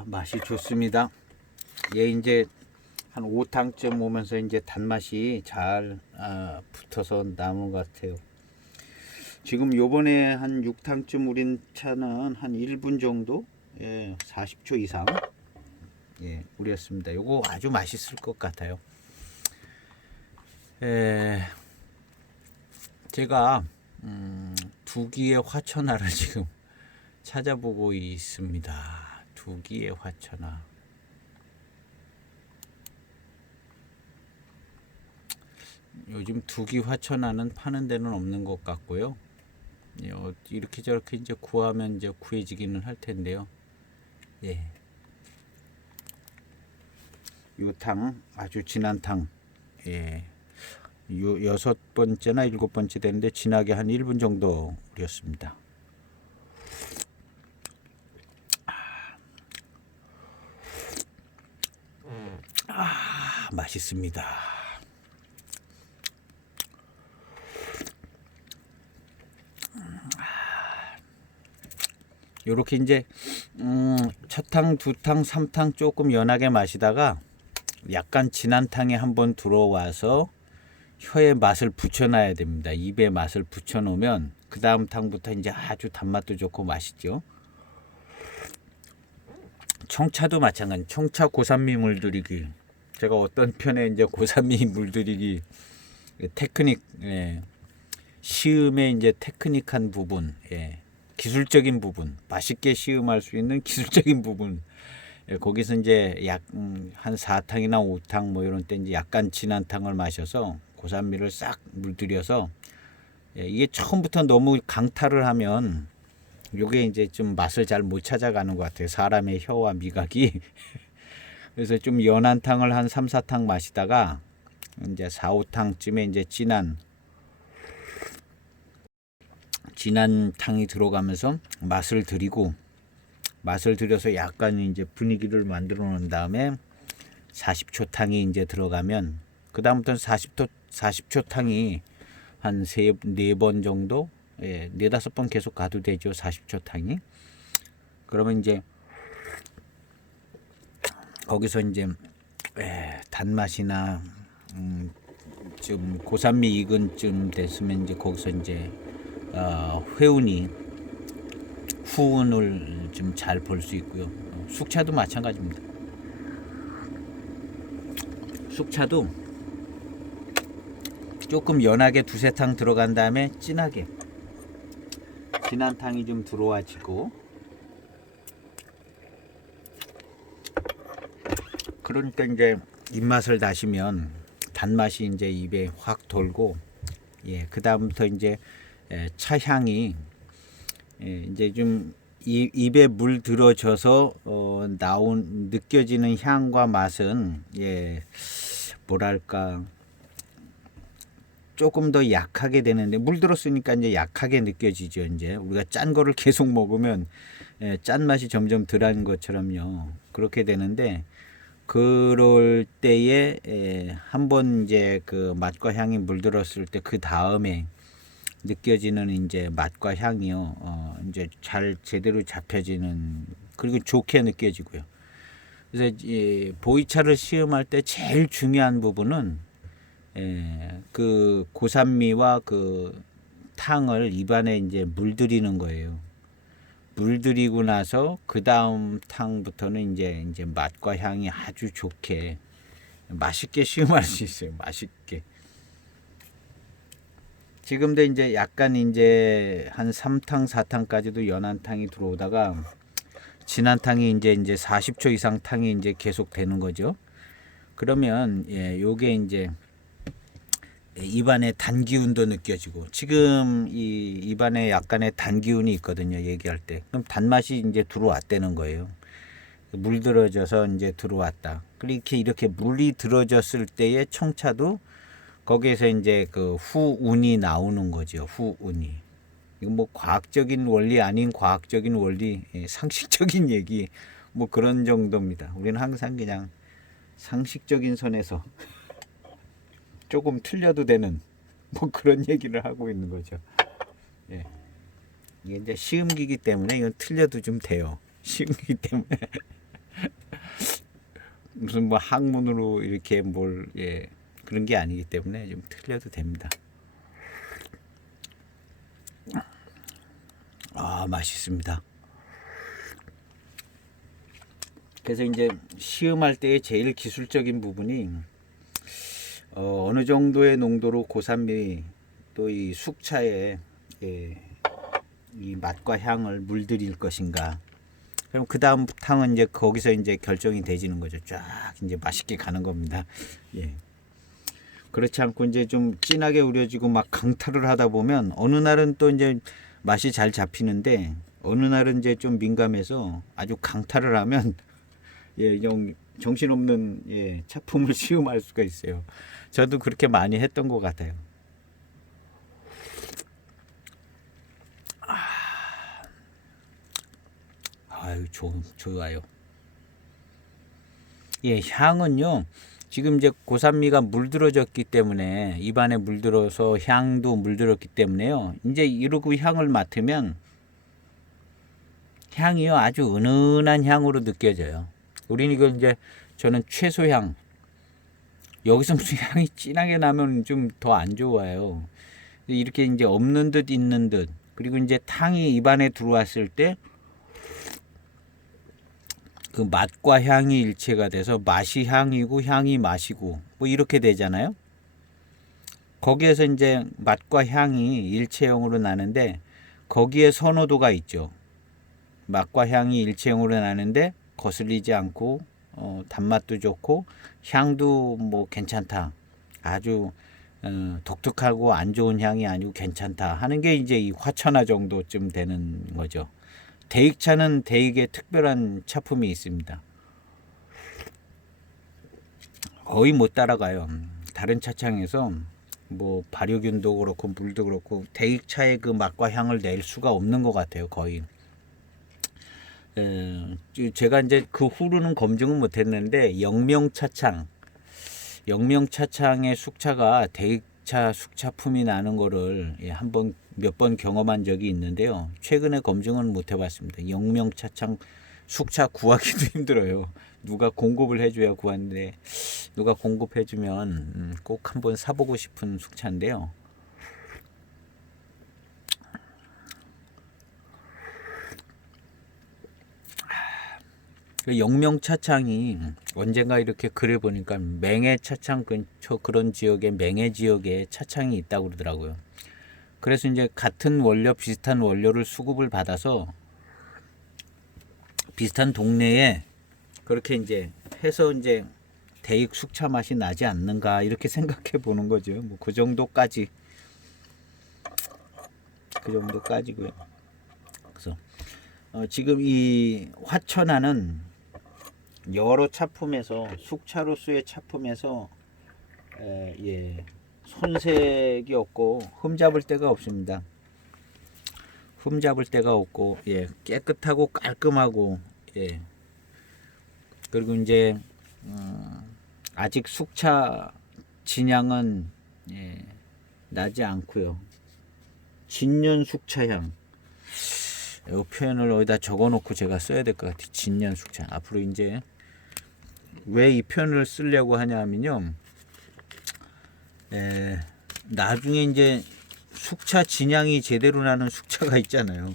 맛이 좋습니다. 얘 이제 한 5탕쯤 오면서 이제 단맛이 잘 붙어서 남은 것 같아요. 지금 요번에 한 6탕쯤 우린 차는 한 1분 정도 40초 이상 우렸습니다. 요거 아주 맛있을 것 같아요. 제가 두기의 화천하를 지금 찾아보고 있습니다. 두기의 화천하. 요즘 두기 화천하는 파는 데는 없는 것 같고요. 이렇게 저렇게 이제 구하면 이제 구해지기는 할 텐데요. 요 탕 아주 진한 탕. 요 6번째나 7번째 되는데 진하게 한 1분 정도 우렸습니다. 맛있습니다. 요렇게 이제 첫 탕, 두 탕, 3탕 조금 연하게 마시다가 약간 진한 탕에 한번 들어와서 혀에 맛을 붙여놔야 됩니다. 입에 맛을 붙여놓으면 그 다음 탕부터 이제 아주 단맛도 좋고 맛있죠. 청차도 마찬가지. 청차 고산미 물들이기. 제가 어떤 편에 이제 고산미 물들이기 테크닉, 시음의 이제 테크닉한 부분, 기술적인 부분, 맛있게 시음할 수 있는 기술적인 부분. 거기서 이제 약 한 4탕이나 5탕 뭐 이런 때 이제 약간 진한 탕을 마셔서 고산미를 싹 물들여서 이게 처음부터 너무 강타를 하면 요게 이제 좀 맛을 잘 못 찾아가는 것 같아요. 사람의 혀와 미각이. 그래서 좀 연한 탕을 한 3, 4탕 마시다가 이제 4, 5탕쯤에 이제 진한 탕이 들어가면서 맛을 들여서 약간 이제 분위기를 만들어 놓은 다음에 40초 탕이 이제 들어가면 그 다음부터는 40초 탕이 한 4번 정도, 4-5번 계속 가도 되죠. 40초 탕이. 그러면 이제 거기서 이제 단맛이나 좀 고산미 익은 쯤 됐으면 이제 거기서 이제 후운을 좀 잘 볼 수 있고요. 숙차도 마찬가지입니다. 숙차도 조금 연하게 2-3탕 들어간 다음에 진하게 진한 탕이 좀 들어와지고, 그러니까 이제 입맛을 다시면 단맛이 이제 입에 확 돌고, 그 다음부터 이제 차 향이 이제 좀 입에 물 들어져서 느껴지는 향과 맛은 뭐랄까 조금 더 약하게 되는데, 물 들었으니까 이제 약하게 느껴지죠. 이제 우리가 짠 거를 계속 먹으면 짠 맛이 점점 덜한 것처럼요. 그렇게 되는데, 그럴 때에 한번 이제 그 맛과 향이 물들었을 때 그 다음에 느껴지는 이제 맛과 향이요, 이제 잘 제대로 잡혀지는, 그리고 좋게 느껴지고요. 그래서 이 보이차를 시음할 때 제일 중요한 부분은 그 고산미와 그 탕을 입안에 이제 물들이는 거예요. 물들이고 나서 그 다음 탕부터는 이제 맛과 향이 아주 좋게 맛있게 시음할 수 있어요. 맛있게. 지금도 이제 약간 이제 한 3탕, 4탕까지도 연한 탕이 들어오다가 진한 탕이 이제 40초 이상 탕이 이제 계속 되는 거죠. 그러면 요게 이제 입안에 단 기운도 느껴지고, 지금 이 입안에 약간의 단 기운이 있거든요. 얘기할 때. 그럼 단맛이 이제 들어왔다는 거예요. 물들어져서 이제 들어왔다. 이렇게 물이 들어졌을 때의 청차도 거기에서 이제 그 후운이 나오는 거죠. 후운이. 이건 뭐 과학적인 원리 아닌 과학적인 원리, 상식적인 얘기, 뭐 그런 정도입니다. 우리는 항상 그냥 상식적인 선에서 조금 틀려도 되는 뭐 그런 얘기를 하고 있는 거죠. 이게 이제 시음기기 때문에 이건 틀려도 좀 돼요. 시음기기 때문에 무슨 뭐 학문으로 이렇게 뭘 그런 게 아니기 때문에 좀 틀려도 됩니다. 맛있습니다. 그래서 이제 시음할 때의 제일 기술적인 부분이 어느 정도의 농도로 고산미 또 이 숙차에 이 맛과 향을 물들일 것인가. 그럼 그 다음 탕은 이제 거기서 이제 결정이 되지는 거죠. 쫙 이제 맛있게 가는 겁니다. 그렇지 않고 이제 좀 진하게 우려지고 막 강타를 하다 보면 어느 날은 또 이제 맛이 잘 잡히는데, 어느 날은 이제 좀 민감해서 아주 강타를 하면 정신없는 차품을 시음할 수가 있어요. 저도 그렇게 많이 했던 것 같아요. 아유, 좋아요. 향은요, 지금 이제 고산미가 물들어졌기 때문에, 입안에 물들어서 향도 물들었기 때문에요, 이제 이러고 향을 맡으면 향이요 아주 은은한 향으로 느껴져요. 우리는 이걸 이제 저는 여기서 무슨 향이 진하게 나면 좀 더 안 좋아요. 이렇게 이제 없는 듯 있는 듯, 그리고 이제 탕이 입안에 들어왔을 때 그 맛과 향이 일체가 돼서 맛이 향이고 향이 맛이고 뭐 이렇게 되잖아요. 거기에서 이제 맛과 향이 일체형으로 나는데 거기에 선호도가 있죠. 맛과 향이 일체형으로 나는데 거슬리지 않고 단맛도 좋고 향도 뭐 괜찮다. 아주 독특하고 안 좋은 향이 아니고 괜찮다 하는 게 이제 이 화천하 정도쯤 되는 거죠. 대익차는 대익의 특별한 차품이 있습니다. 거의 못 따라가요. 다른 차창에서 뭐 발효균도 그렇고 물도 그렇고 대익차의 그 맛과 향을 낼 수가 없는 것 같아요. 거의. 제가 이제 그 후로는 검증은 못했는데 영명차창의 숙차가 대익차 숙차품이 나는 거를 한번 몇 번 경험한 적이 있는데요. 최근에 검증은 못 해봤습니다. 영명차창 숙차 구하기도 힘들어요. 누가 공급을 해줘야 구하는데 누가 공급해주면 꼭 한번 사보고 싶은 숙차인데요. 영명차창이 언젠가 이렇게 글을 보니까 맹해차창 근처 그런 지역에 맹해 지역에 차창이 있다고 그러더라고요. 그래서 이제 같은 원료 비슷한 원료를 수급을 받아서 비슷한 동네에 그렇게 이제 해서 이제 대익 숙차 맛이 나지 않는가 이렇게 생각해 보는 거죠. 뭐 그 정도까지고요. 그래서 지금 이 화천하는 여러 차품에서 숙차로서의 차품에서 손색이 없고 흠잡을 데가 없습니다. 흠잡을 데가 없고 깨끗하고 깔끔하고 그리고 이제 아직 숙차 진향은 나지 않고요. 진년 숙차향. 이 표현을 어디다 적어놓고 제가 써야 될 것 같아요. 진년 숙차. 앞으로 이제 왜 이 표현을 쓰려고 하냐면요. 나중에 이제 숙차 진향이 제대로 나는 숙차가 있잖아요.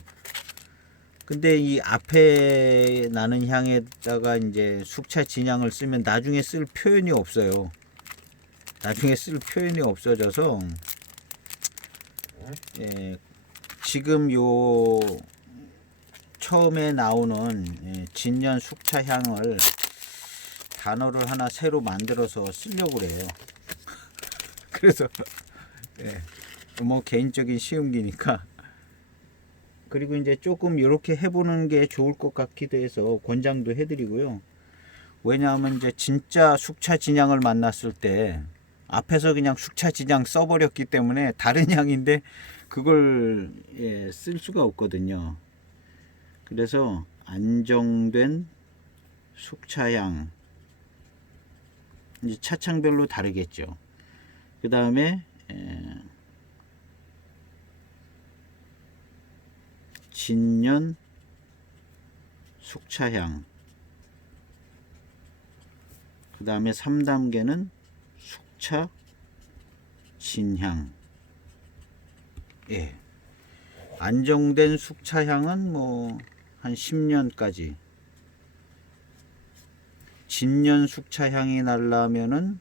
근데 이 앞에 나는 향에다가 이제 숙차 진향을 쓰면 나중에 쓸 표현이 없어요. 나중에 쓸 표현이 없어져서 지금 요 처음에 나오는 진년 숙차 향을 단어를 하나 새로 만들어서 쓰려고 그래요. 그래서 뭐 개인적인 시음기니까. 그리고 이제 조금 이렇게 해보는 게 좋을 것 같기도 해서 권장도 해드리고요. 왜냐하면 이제 진짜 숙차 진향을 만났을 때 앞에서 그냥 숙차 진향 써버렸기 때문에 다른 향인데 그걸 쓸 수가 없거든요. 그래서 안정된 숙차향, 이제 차창별로 다르겠죠. 그 다음에 진년 숙차향, 그 다음에 3단계는 숙차 진향. 안정된 숙차향은 뭐 한 10년까지, 진년 숙차향이 나려면은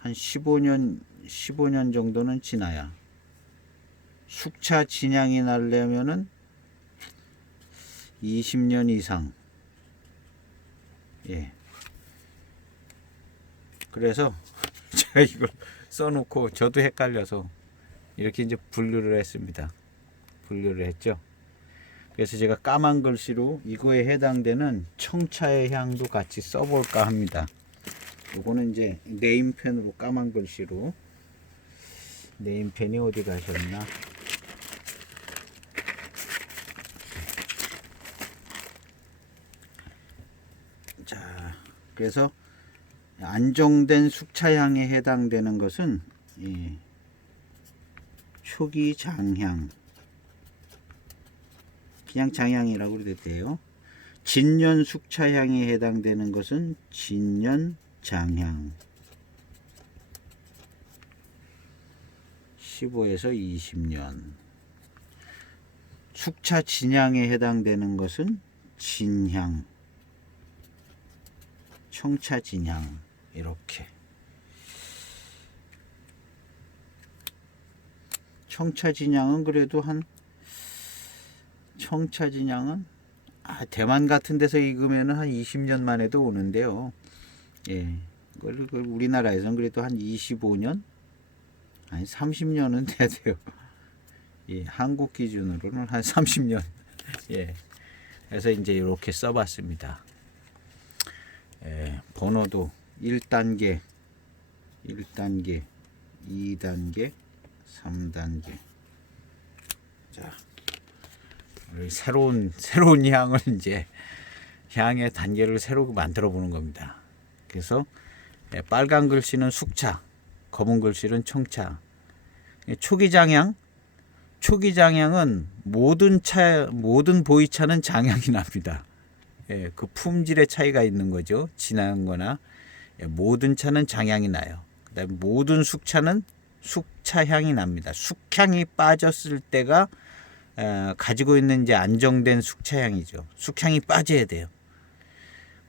한 15년 정도는 지나야, 숙차 진향이 나려면은 20년 이상. 그래서 제가 이걸 써놓고 저도 헷갈려서 이렇게 이제 분류를 했습니다. 분류를 했죠. 그래서 제가 까만 글씨로 이거에 해당되는 청차의 향도 같이 써볼까 합니다. 요거는 이제 네임펜으로 까만 글씨로, 네임펜이 어디 가셨나? 자, 그래서 안정된 숙차향에 해당되는 것은 초기 장향, 그냥 장향이라고 그랬대요. 진년 숙차향에 해당되는 것은 진년 장향. 15에서 20년. 숙차 진향에 해당되는 것은 진향, 청차 진향 이렇게. 청차 진향은 그래도 청차 진향은 대만 같은 데서 익으면은 한 20년 만에도 오는데요. 예. 그걸 우리나라에서는 그래도 한 25년? 아니 30년은 돼야 돼요. 예, 한국 기준으로는 한 30년. 예. 그래서 이제 이렇게 써봤습니다. 예, 번호도 1단계, 2단계, 3단계. 자, 우리 새로운 향을 이제 향의 단계를 새로 만들어 보는 겁니다. 그래서 빨간 글씨는 숙차, 검은 글씨는 청차. 초기장향은 모든 보이차는 장향이 납니다. 예, 그 품질의 차이가 있는 거죠. 진한 거나 모든 차는 장향이 나요. 그다음에 모든 숙차는 숙차향이 납니다. 숙향이 빠졌을 때가 가지고 있는 이제 안정된 숙차향이죠. 숙향이 빠져야 돼요.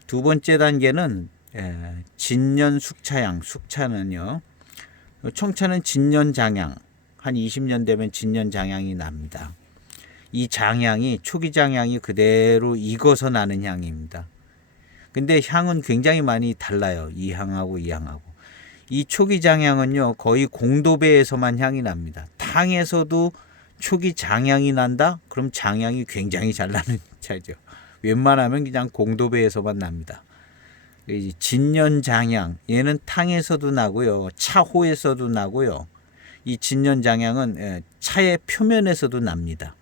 두 번째 단계는 진년 숙차향. 숙차는요. 청차는 진년 장향. 한 20년 되면 진년 장향이 납니다. 이 장향이 초기 장향이 그대로 익어서 나는 향입니다. 근데 향은 굉장히 많이 달라요. 이 향하고 이 향하고. 이 초기 장향은요. 거의 공도배에서만 향이 납니다. 탕에서도 초기 장향이 난다? 그럼 장향이 굉장히 잘 나는 차죠. 웬만하면 그냥 공도배에서만 납니다. 진년 장향, 얘는 탕에서도 나고요. 차호에서도 나고요. 이 진년 장향은 차의 표면에서도 납니다.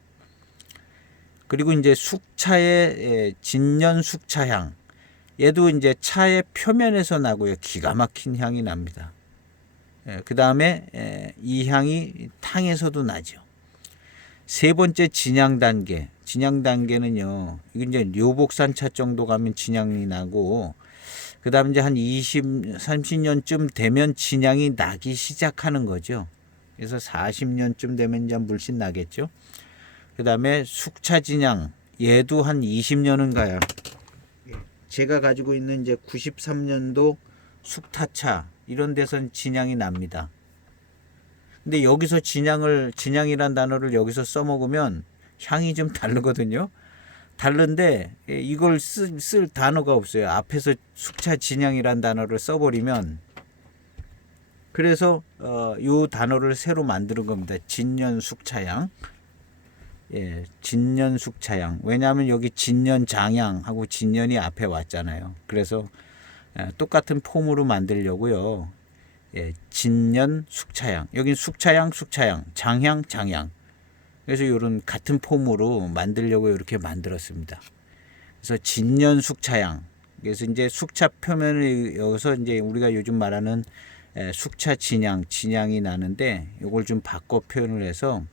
그리고 이제 숙차의 진년 숙차향, 얘도 이제 차의 표면에서 나고요. 기가 막힌 향이 납니다. 그 다음에 이 향이 탕에서도 나죠. 세 번째 진향 단계. 진향 단계는요, 이건 이제 료복산차 정도 가면 진향이 나고, 그 다음 이제 한 30년쯤 되면 진향이 나기 시작하는 거죠. 그래서 40년쯤 되면 이제 물씬 나겠죠. 그 다음에 숙차 진향. 얘도 한 20년은 가요. 제가 가지고 있는 이제 93년도 숙타차, 이런 데선 진향이 납니다. 근데 여기서 진향이란 단어를 여기서 써먹으면 향이 좀 다르거든요. 다른데 이걸 쓸 단어가 없어요. 앞에서 숙차 진향이란 단어를 써버리면, 그래서 이 단어를 새로 만드는 겁니다. 진년 숙차향. 예, 진년 숙차향. 왜냐하면 여기 진년 장향하고 진년이 앞에 왔잖아요. 그래서 똑같은 폼으로 만들려고요. 예, 진년 숙차향. 여긴 숙차향, 장향, 장향. 그래서 이런 같은 폼으로 만들려고 이렇게 만들었습니다. 그래서 진년 숙차향. 그래서 이제 숙차 표면을 여기서 이제 우리가 요즘 말하는 숙차 진향이 나는데, 이걸 좀 바꿔 표현을 해서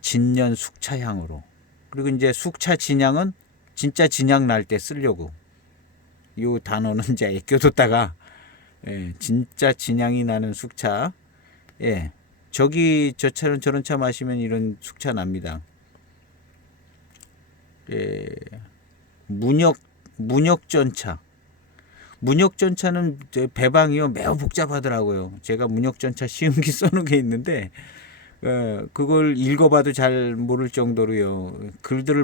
진년 숙차향으로. 그리고 이제 숙차 진향은 진짜 진향 날 때 쓰려고. 이 단어는 이제 아껴뒀다가 진짜 진향이 나는 숙차. 예. 저 차는 저런 차 마시면 이런 숙차 납니다. 예. 문역전차. 문역전차는 배방이요 매우 복잡하더라고요. 제가 문역전차 시음기 써놓은 게 있는데 그걸 읽어봐도 잘 모를 정도로요.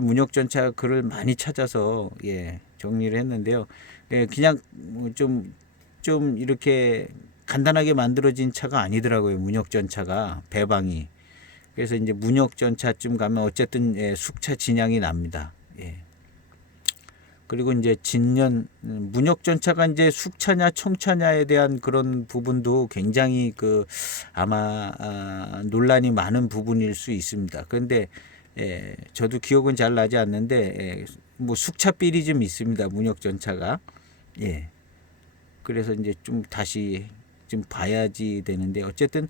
문역전차 글을 많이 찾아서 정리를 했는데요. 그냥 좀 이렇게 간단하게 만들어진 차가 아니더라고요. 문역전차가 배방이. 그래서 이제 문역전차쯤 가면 어쨌든 숙차 진향이 납니다. 그리고 이제 문역전차가 이제 숙차냐 청차냐에 대한 그런 부분도 굉장히 아마 논란이 많은 부분일 수 있습니다. 그런데 저도 기억은 잘 나지 않는데 뭐 숙차삘이 좀 있습니다. 문역전차가. 그래서 이제 좀 다시 좀 봐야지 되는데, 어쨌든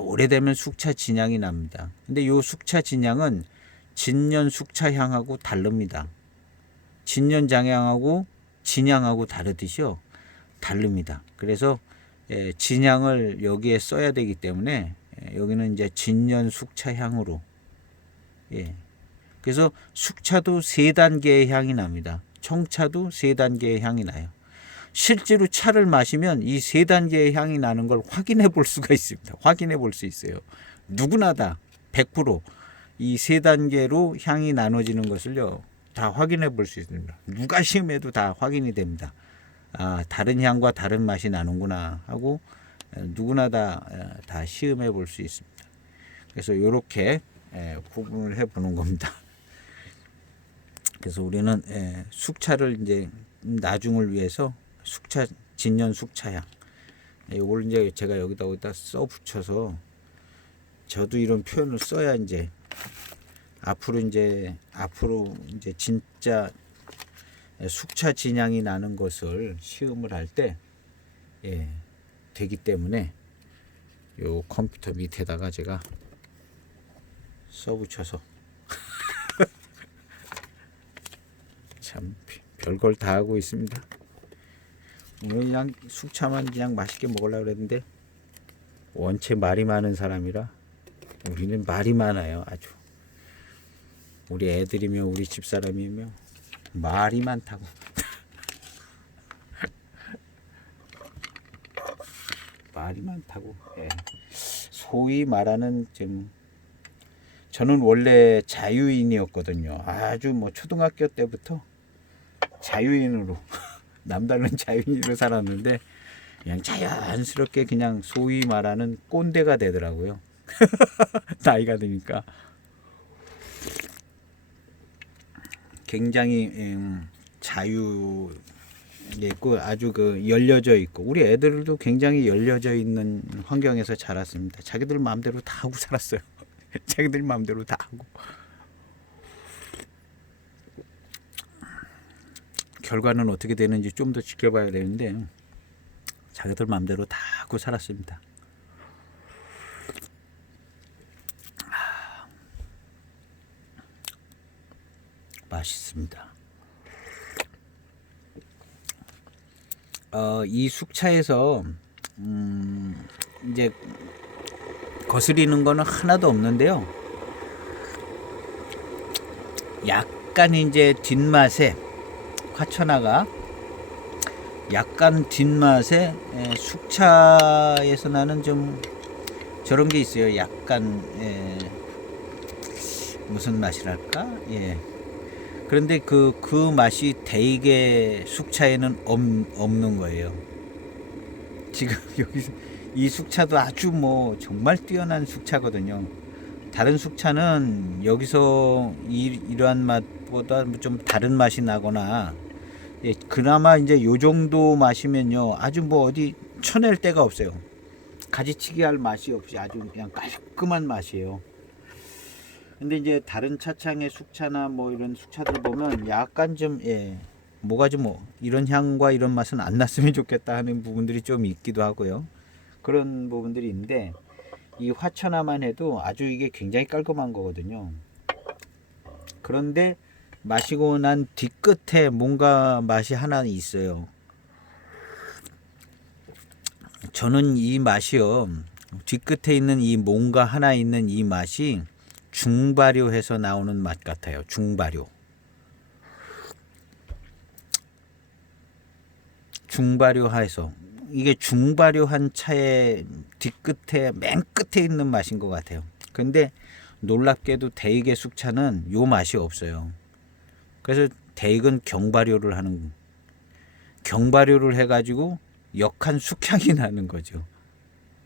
오래되면 숙차 진향이 납니다. 근데 요 숙차 진향은 진년 숙차향하고 다릅니다. 진년 장향하고 진향하고 다르듯이요. 다릅니다. 그래서 진향을 여기에 써야 되기 때문에 여기는 이제 진년 숙차 향으로. 예. 그래서 숙차도 3단계의 향이 납니다. 청차도 3단계의 향이 나요. 실제로 차를 마시면 이 3단계의 향이 나는 걸 확인해 볼 수가 있습니다. 확인해 볼 수 있어요. 누구나 다 100%이 3단계로 향이 나눠지는 것을요, 다 확인해 볼 수 있습니다. 누가 시음해도 다 확인이 됩니다. 아, 다른 향과 다른 맛이 나는구나 하고 누구나 다 시음해 볼 수 있습니다. 그래서 이렇게 구분을 해 보는 겁니다. 그래서 우리는 숙차를 이제 나중을 위해서 숙차, 진년 숙차향, 이걸 이제 제가 여기다 써 붙여서, 저도 이런 표현을 써야 이제 앞으로 이제 진짜 숙차 진향이 나는 것을 시음을 할 때 되기 때문에 요 컴퓨터 밑에다가 제가 써 붙여서 참 별걸 다 하고 있습니다. 오늘 그냥 숙차만 그냥 맛있게 먹으려고 그랬는데 원체 말이 많은 사람이라, 우리는 말이 많아요. 아주 우리 애들이며 우리 집사람이며 말이 많다고. 말이 많다고. 소위 말하는 저는 원래 자유인이었거든요. 아주 뭐 초등학교 때부터 자유인으로 남다른 자유인으로 살았는데, 그냥 자연스럽게 그냥 소위 말하는 꼰대가 되더라고요. 나이가 드니까 굉장히 자유 있고 아주 열려져 있고, 우리 애들도 굉장히 열려져 있는 환경에서 자랐습니다. 자기들 마음대로 다 하고 살았어요. 자기들 마음대로 다 하고. 결과는 어떻게 되는지 좀 더 지켜봐야 되는데 자기들 마음대로 다 하고 살았습니다. 맛있습니다. 이 숙차에서 이제 거스리는 거는 하나도 없는데요. 약간 이제 뒷맛에 화천하가 약간 뒷맛에 숙차에서 나는 좀 저런 게 있어요. 약간 무슨 맛이랄까? 그런데 그 맛이 대개 숙차에는 없는 거예요. 지금 여기 이 숙차도 아주 뭐 정말 뛰어난 숙차거든요. 다른 숙차는 여기서 이러한 맛보다 좀 다른 맛이 나거나, 그나마 이제 요 정도 마시면요, 아주 뭐 어디 쳐낼 데가 없어요. 가지치기 할 맛이 없이 아주 그냥 깔끔한 맛이에요. 근데 이제 다른 차창의 숙차나 뭐 이런 숙차들 보면 약간 좀 뭐가 좀 이런 향과 이런 맛은 안 났으면 좋겠다 하는 부분들이 좀 있기도 하고요. 그런 부분들이 있는데, 이 화천하만 해도 아주 이게 굉장히 깔끔한 거거든요. 그런데 마시고 난 뒤끝에 뭔가 맛이 하나 있어요. 저는 이 맛이요, 뒤끝에 있는 이 뭔가 하나 있는 이 맛이 중발효해서 나오는 맛 같아요. 중발효해서, 이게 중발효한 차의 뒤끝에 맨 끝에 있는 맛인 것 같아요. 근데 놀랍게도 대익의 숙차는 요 맛이 없어요. 그래서 대익은 경발효를 해가지고 역한 숙향이 나는 거죠.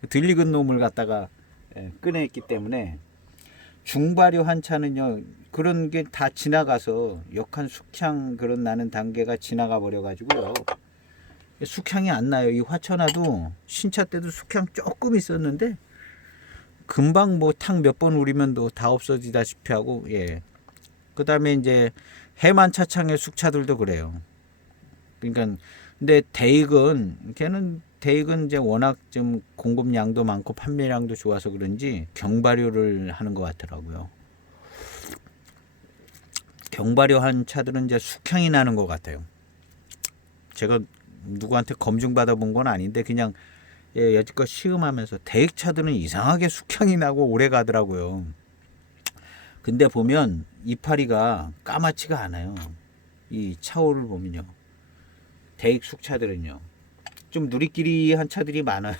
들익은 놈을 갖다가 꺼냈기 때문에, 중발효한 차는요, 그런 게 다 지나가서 역한 숙향 그런 나는 단계가 지나가 버려 가지고요, 숙향이 안 나요. 이 화천하도 신차 때도 숙향 조금 있었는데 금방 뭐 탕 몇 번 우리면 다 없어지다시피 하고. 그 다음에 이제 해만 차창의 숙차들도 그래요. 그러니까 근데 대익은 이제 워낙 좀 공급량도 많고 판매량도 좋아서 그런지 경발효를 하는 것 같더라고요. 경발효한 차들은 이제 숙향이 나는 것 같아요. 제가 누구한테 검증 받아본 건 아닌데 그냥 예, 여지껏 시음하면서 대익차들은 이상하게 숙향이 나고 오래 가더라고요. 근데 보면 이파리가 까맣지가 않아요. 이 차오를 보면요. 대익 숙차들은요. 좀 누리끼리한 차들이 많아요.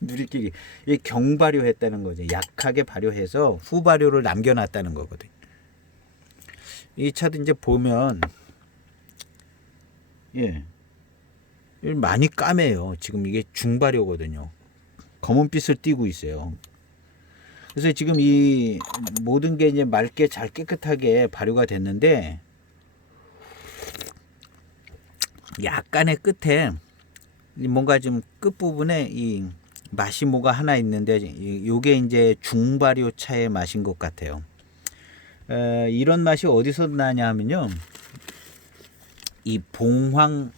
누리끼리. 이 경발효했다는 거죠. 약하게 발효해서 후발효를 남겨놨다는 거거든요. 이 차도 이제 보면 예, 많이 까매요. 지금 이게 중발효거든요. 검은빛을 띠고 있어요. 그래서 지금 이 모든 게 이제 맑게 잘 깨끗하게 발효가 됐는데 약간의 끝에 뭔가 좀 끝부분에 이 맛이 뭐가 하나 있는데 요게 이제 중발효 차의 맛인 것 같아요. 이런 맛이 어디서 나냐 하면요. 이 봉황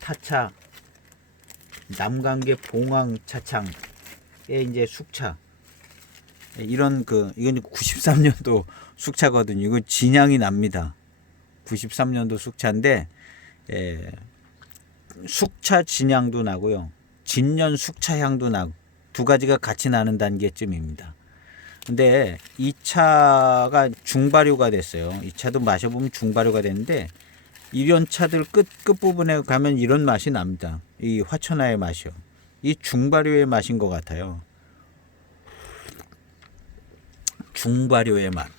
타차 남강계 봉황 차창의 이제 숙차 이런 이건 93년도 숙차거든요. 이거 진향이 납니다. 93년도 숙차인데 숙차 진향도 나고요. 진년 숙차 향도 나고 두 가지가 같이 나는 단계쯤입니다. 근데 이 차가 중발효가 됐어요. 이 차도 마셔보면 중발효가 됐는데 이런 차들 끝부분에 가면 이런 맛이 납니다. 이 화천하의 맛이요. 이 중발효의 맛인 것 같아요. 중발효의 맛.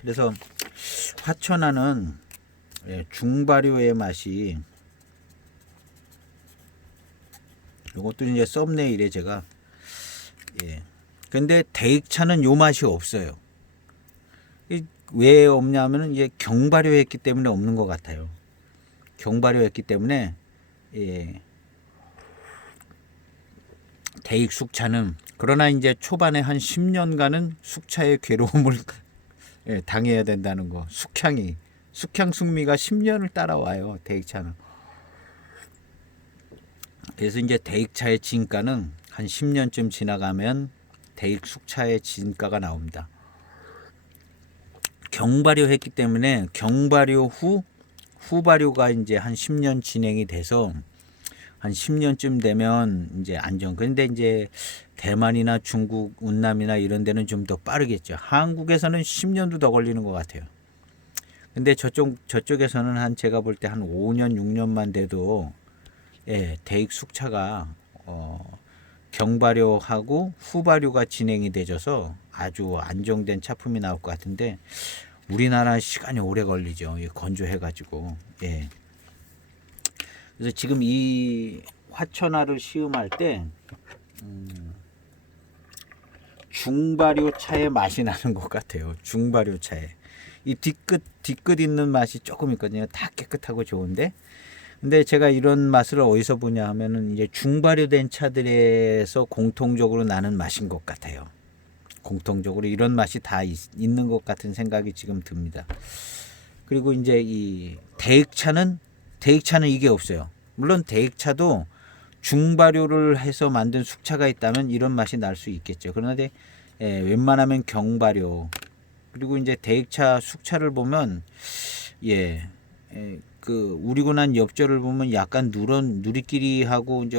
그래서 화천하는 중발효의 맛이 이것도 이제 썸네일에 제가 근데 대익차는 요 맛이 없어요. 왜 없냐면은 이게 경발효했기 때문에 없는 것 같아요. 경발효했기 때문에 대익 숙차는 그러나 이제 초반에 한 10년간은 숙차의 괴로움을 당해야 된다는 거. 숙향 숙미가 10년을 따라와요. 대익차는. 그래서 이제 대익차의 진가는 한 10년쯤 지나가면 대익 숙차의 진가가 나옵니다. 경발효했기 때문에 경발효 후발효가 이제 한 10년 진행이 돼서 한 10년쯤 되면 이제 안정. 그런데 이제 대만이나 중국, 운남이나 이런 데는 좀 더 빠르겠죠. 한국에서는 10년도 더 걸리는 것 같아요. 근데 저쪽에서는 한 제가 볼 때 한 5년, 6년만 돼도 대익 숙차가 경발효하고 후발효가 진행이 되져서 아주 안정된 차품이 나올 것 같은데 우리나라 시간이 오래 걸리죠. 건조해가지고. 그래서 지금 이 화천하를 시음할 때 중발효 차의 맛이 나는 것 같아요. 중발효 차에 이 뒤끝 있는 맛이 조금 있거든요. 다 깨끗하고 좋은데. 근데 제가 이런 맛을 어디서 보냐 하면은 이제 중발효된 차들에서 공통적으로 나는 맛인 것 같아요. 공통적으로 이런 맛이 다 있는 것 같은 생각이 지금 듭니다. 그리고 이제 이 대익차는 이게 없어요. 물론 대익차도 중발효를 해서 만든 숙차가 있다면 이런 맛이 날 수 있겠죠. 그런데 웬만하면 경발효 그리고 이제 대익차 숙차를 보면 우리고 난 엽절을 보면 약간 누리끼리하고 이제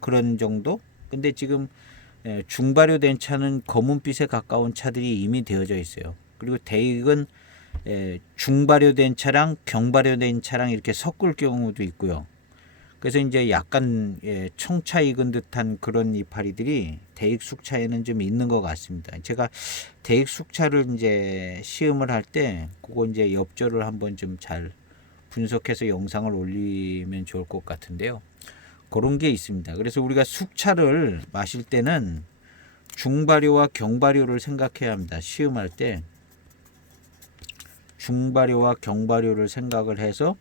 그런 정도. 근데 지금 중발효된 차는 검은빛에 가까운 차들이 이미 되어져 있어요. 그리고 대익은 중발효된 차랑 경발효된 차랑 이렇게 섞을 경우도 있고요. 그래서 이제 약간 청차 익은 듯한 그런 이파리들이 대익 숙차에는 좀 있는 것 같습니다. 제가 대익 숙차를 이제 시음을 할 때 그거 이제 엽절을 한번 좀 잘 분석해서 영상을 올리면 좋을 것 같은데요. 그런 게 있습니다. 그래서 우리가 숙차를 마실 때는 중발효와 경발효를 생각해야 합니다. 시음할 때 중발효와 경발효를 생각을 해서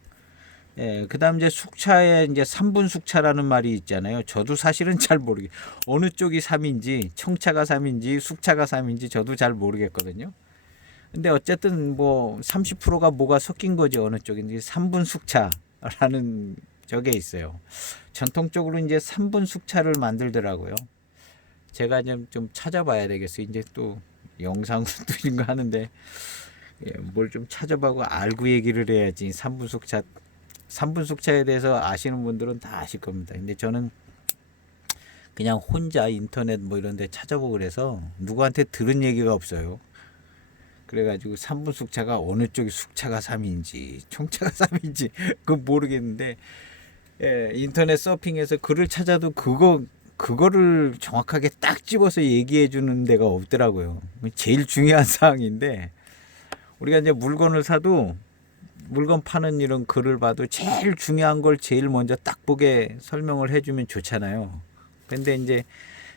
그다음 이제 숙차에 이제 3분 숙차라는 말이 있잖아요. 저도 사실은 잘 모르게 어느 쪽이 3인지 청차가 3인지 숙차가 3인지 저도 잘 모르겠거든요. 근데 어쨌든 뭐 30%가 뭐가 섞인 거지 어느 쪽인지 3분 숙차라는 저게 있어요. 전통적으로 이제 3분 숙차를 만들더라고요. 제가 좀 찾아봐야 되겠어요. 이제 또 영상으로 또 이런 거 하는데 뭘 좀 찾아보고 알고 얘기를 해야지. 3분 숙차에 대해서 아시는 분들은 다 아실 겁니다. 근데 저는 그냥 혼자 인터넷 뭐 이런 데 찾아보고 그래서 누구한테 들은 얘기가 없어요. 그래가지고 3분 숙차가 어느 쪽이 숙차가 3인지 총차가 3인지 그건 모르겠는데, 예, 인터넷 서핑에서 글을 찾아도 그거를 정확하게 딱 집어서 얘기해 주는 데가 없더라고요. 제일 중요한 사항인데, 우리가 이제 물건을 사도 물건 파는 이런 글을 봐도 제일 중요한 걸 제일 먼저 딱 보게 설명을 해주면 좋잖아요. 근데 이제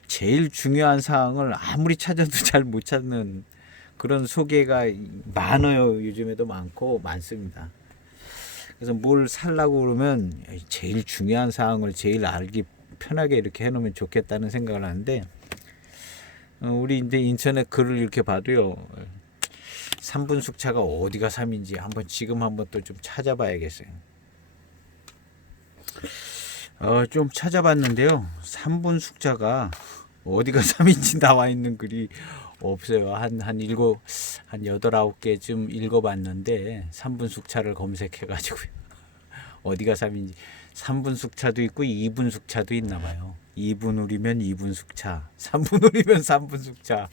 제일 중요한 사항을 아무리 찾아도 잘 못 찾는 그런 소개가 많아요. 요즘에도 많습니다. 그래서 뭘 살라고 그러면 제일 중요한 사항을 제일 알기 편하게 이렇게 해놓으면 좋겠다는 생각을 하는데, 우리 이제 인터넷 글을 이렇게 봐도요, 3분 숙차가 어디가 3인지 지금 한번 또 좀 찾아봐야겠어요. 좀 찾아봤는데요, 3분 숙차가 어디가 3인지 나와 있는 글이 없어요. 한 8, 9개쯤 읽어봤는데 3분 숙차를 검색해가지고요. 어디가 3인지. 3분 숙차도 있고 2분 숙차도 있나 봐요. 2분 우리면 2분 숙차, 3분 우리면 3분 숙차.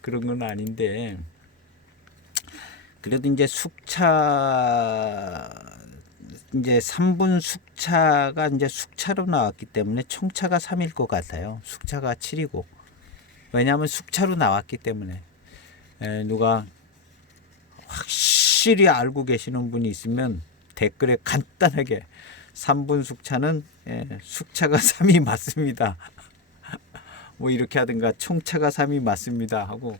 그런 건 아닌데, 그래도 이제 이제 3분 숙차가 이제 숙차로 나왔기 때문에 총차가 3일 것 같아요. 숙차가 7이고. 왜냐하면 숙차로 나왔기 때문에. 누가 확실히 알고 계시는 분이 있으면 댓글에 간단하게 3분 숙차는 숙차가 3이 맞습니다. 뭐 이렇게 하든가 총차가 3이 맞습니다 하고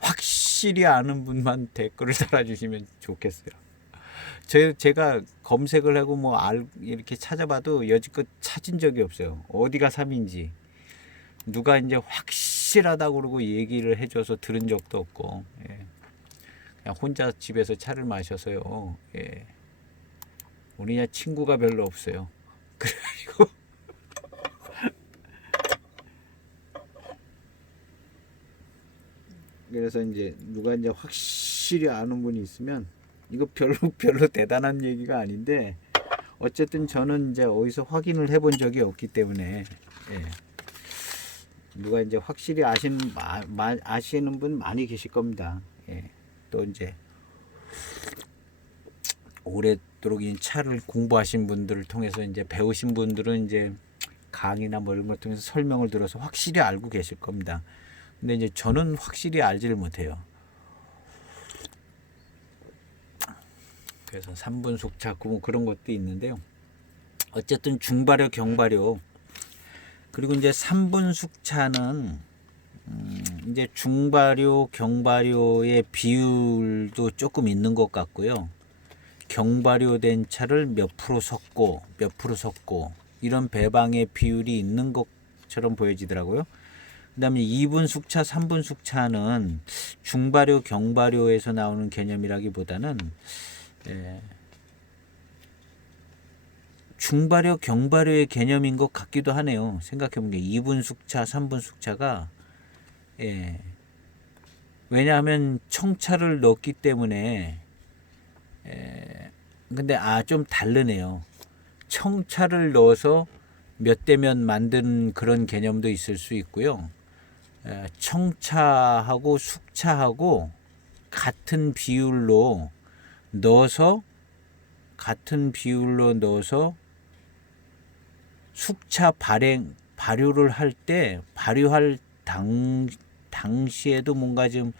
확실히 아는 분만 댓글을 달아주시면 좋겠어요. 제가 검색을 하고 이렇게 찾아봐도 여지껏 찾은 적이 없어요. 어디가 3인지. 누가 이제 확실하다고 그러고 얘기를 해줘서 들은 적도 없고, 그냥 혼자 집에서 차를 마셔서요. 우리 친구가 별로 없어요. 그래가지고 그래서 이제 누가 이제 확실히 아는 분이 있으면, 이거 별로 대단한 얘기가 아닌데, 어쨌든 저는 이제 어디서 확인을 해본 적이 없기 때문에, 누가 이제 확실히 아시는 분 많이 계실 겁니다. 또 이제 오랫도록 이 차를 공부하신 분들을 통해서 이제 배우신 분들은 이제 강의나 뭐 이런 걸 통해서 설명을 들어서 확실히 알고 계실 겁니다. 근데 이제 저는 확실히 알지를 못해요. 그래서 3분 숙차 그런 것도 있는데요. 어쨌든 중발효, 경발효, 그리고 이제 3분 숙차는 이제 중발효, 경발효의 비율도 조금 있는 것 같고요. 경발효된 차를 몇 프로 섞고 이런 배방의 비율이 있는 것처럼 보여지더라고요. 그 다음에 2분 숙차, 3분 숙차는 중발효, 경발효에서 나오는 개념이라기보다는 중발효, 경발효의 개념인 것 같기도 하네요. 생각해보면 2분 숙차, 3분 숙차가, 왜냐하면 청차를 넣었기 때문에, 근데 좀 다르네요. 청차를 넣어서 몇 대 몇 만든 그런 개념도 있을 수 있고요. 청차하고 숙차하고 같은 비율로 넣어서 숙차 발효를 할 때 발효할 당시에도 뭔가 좀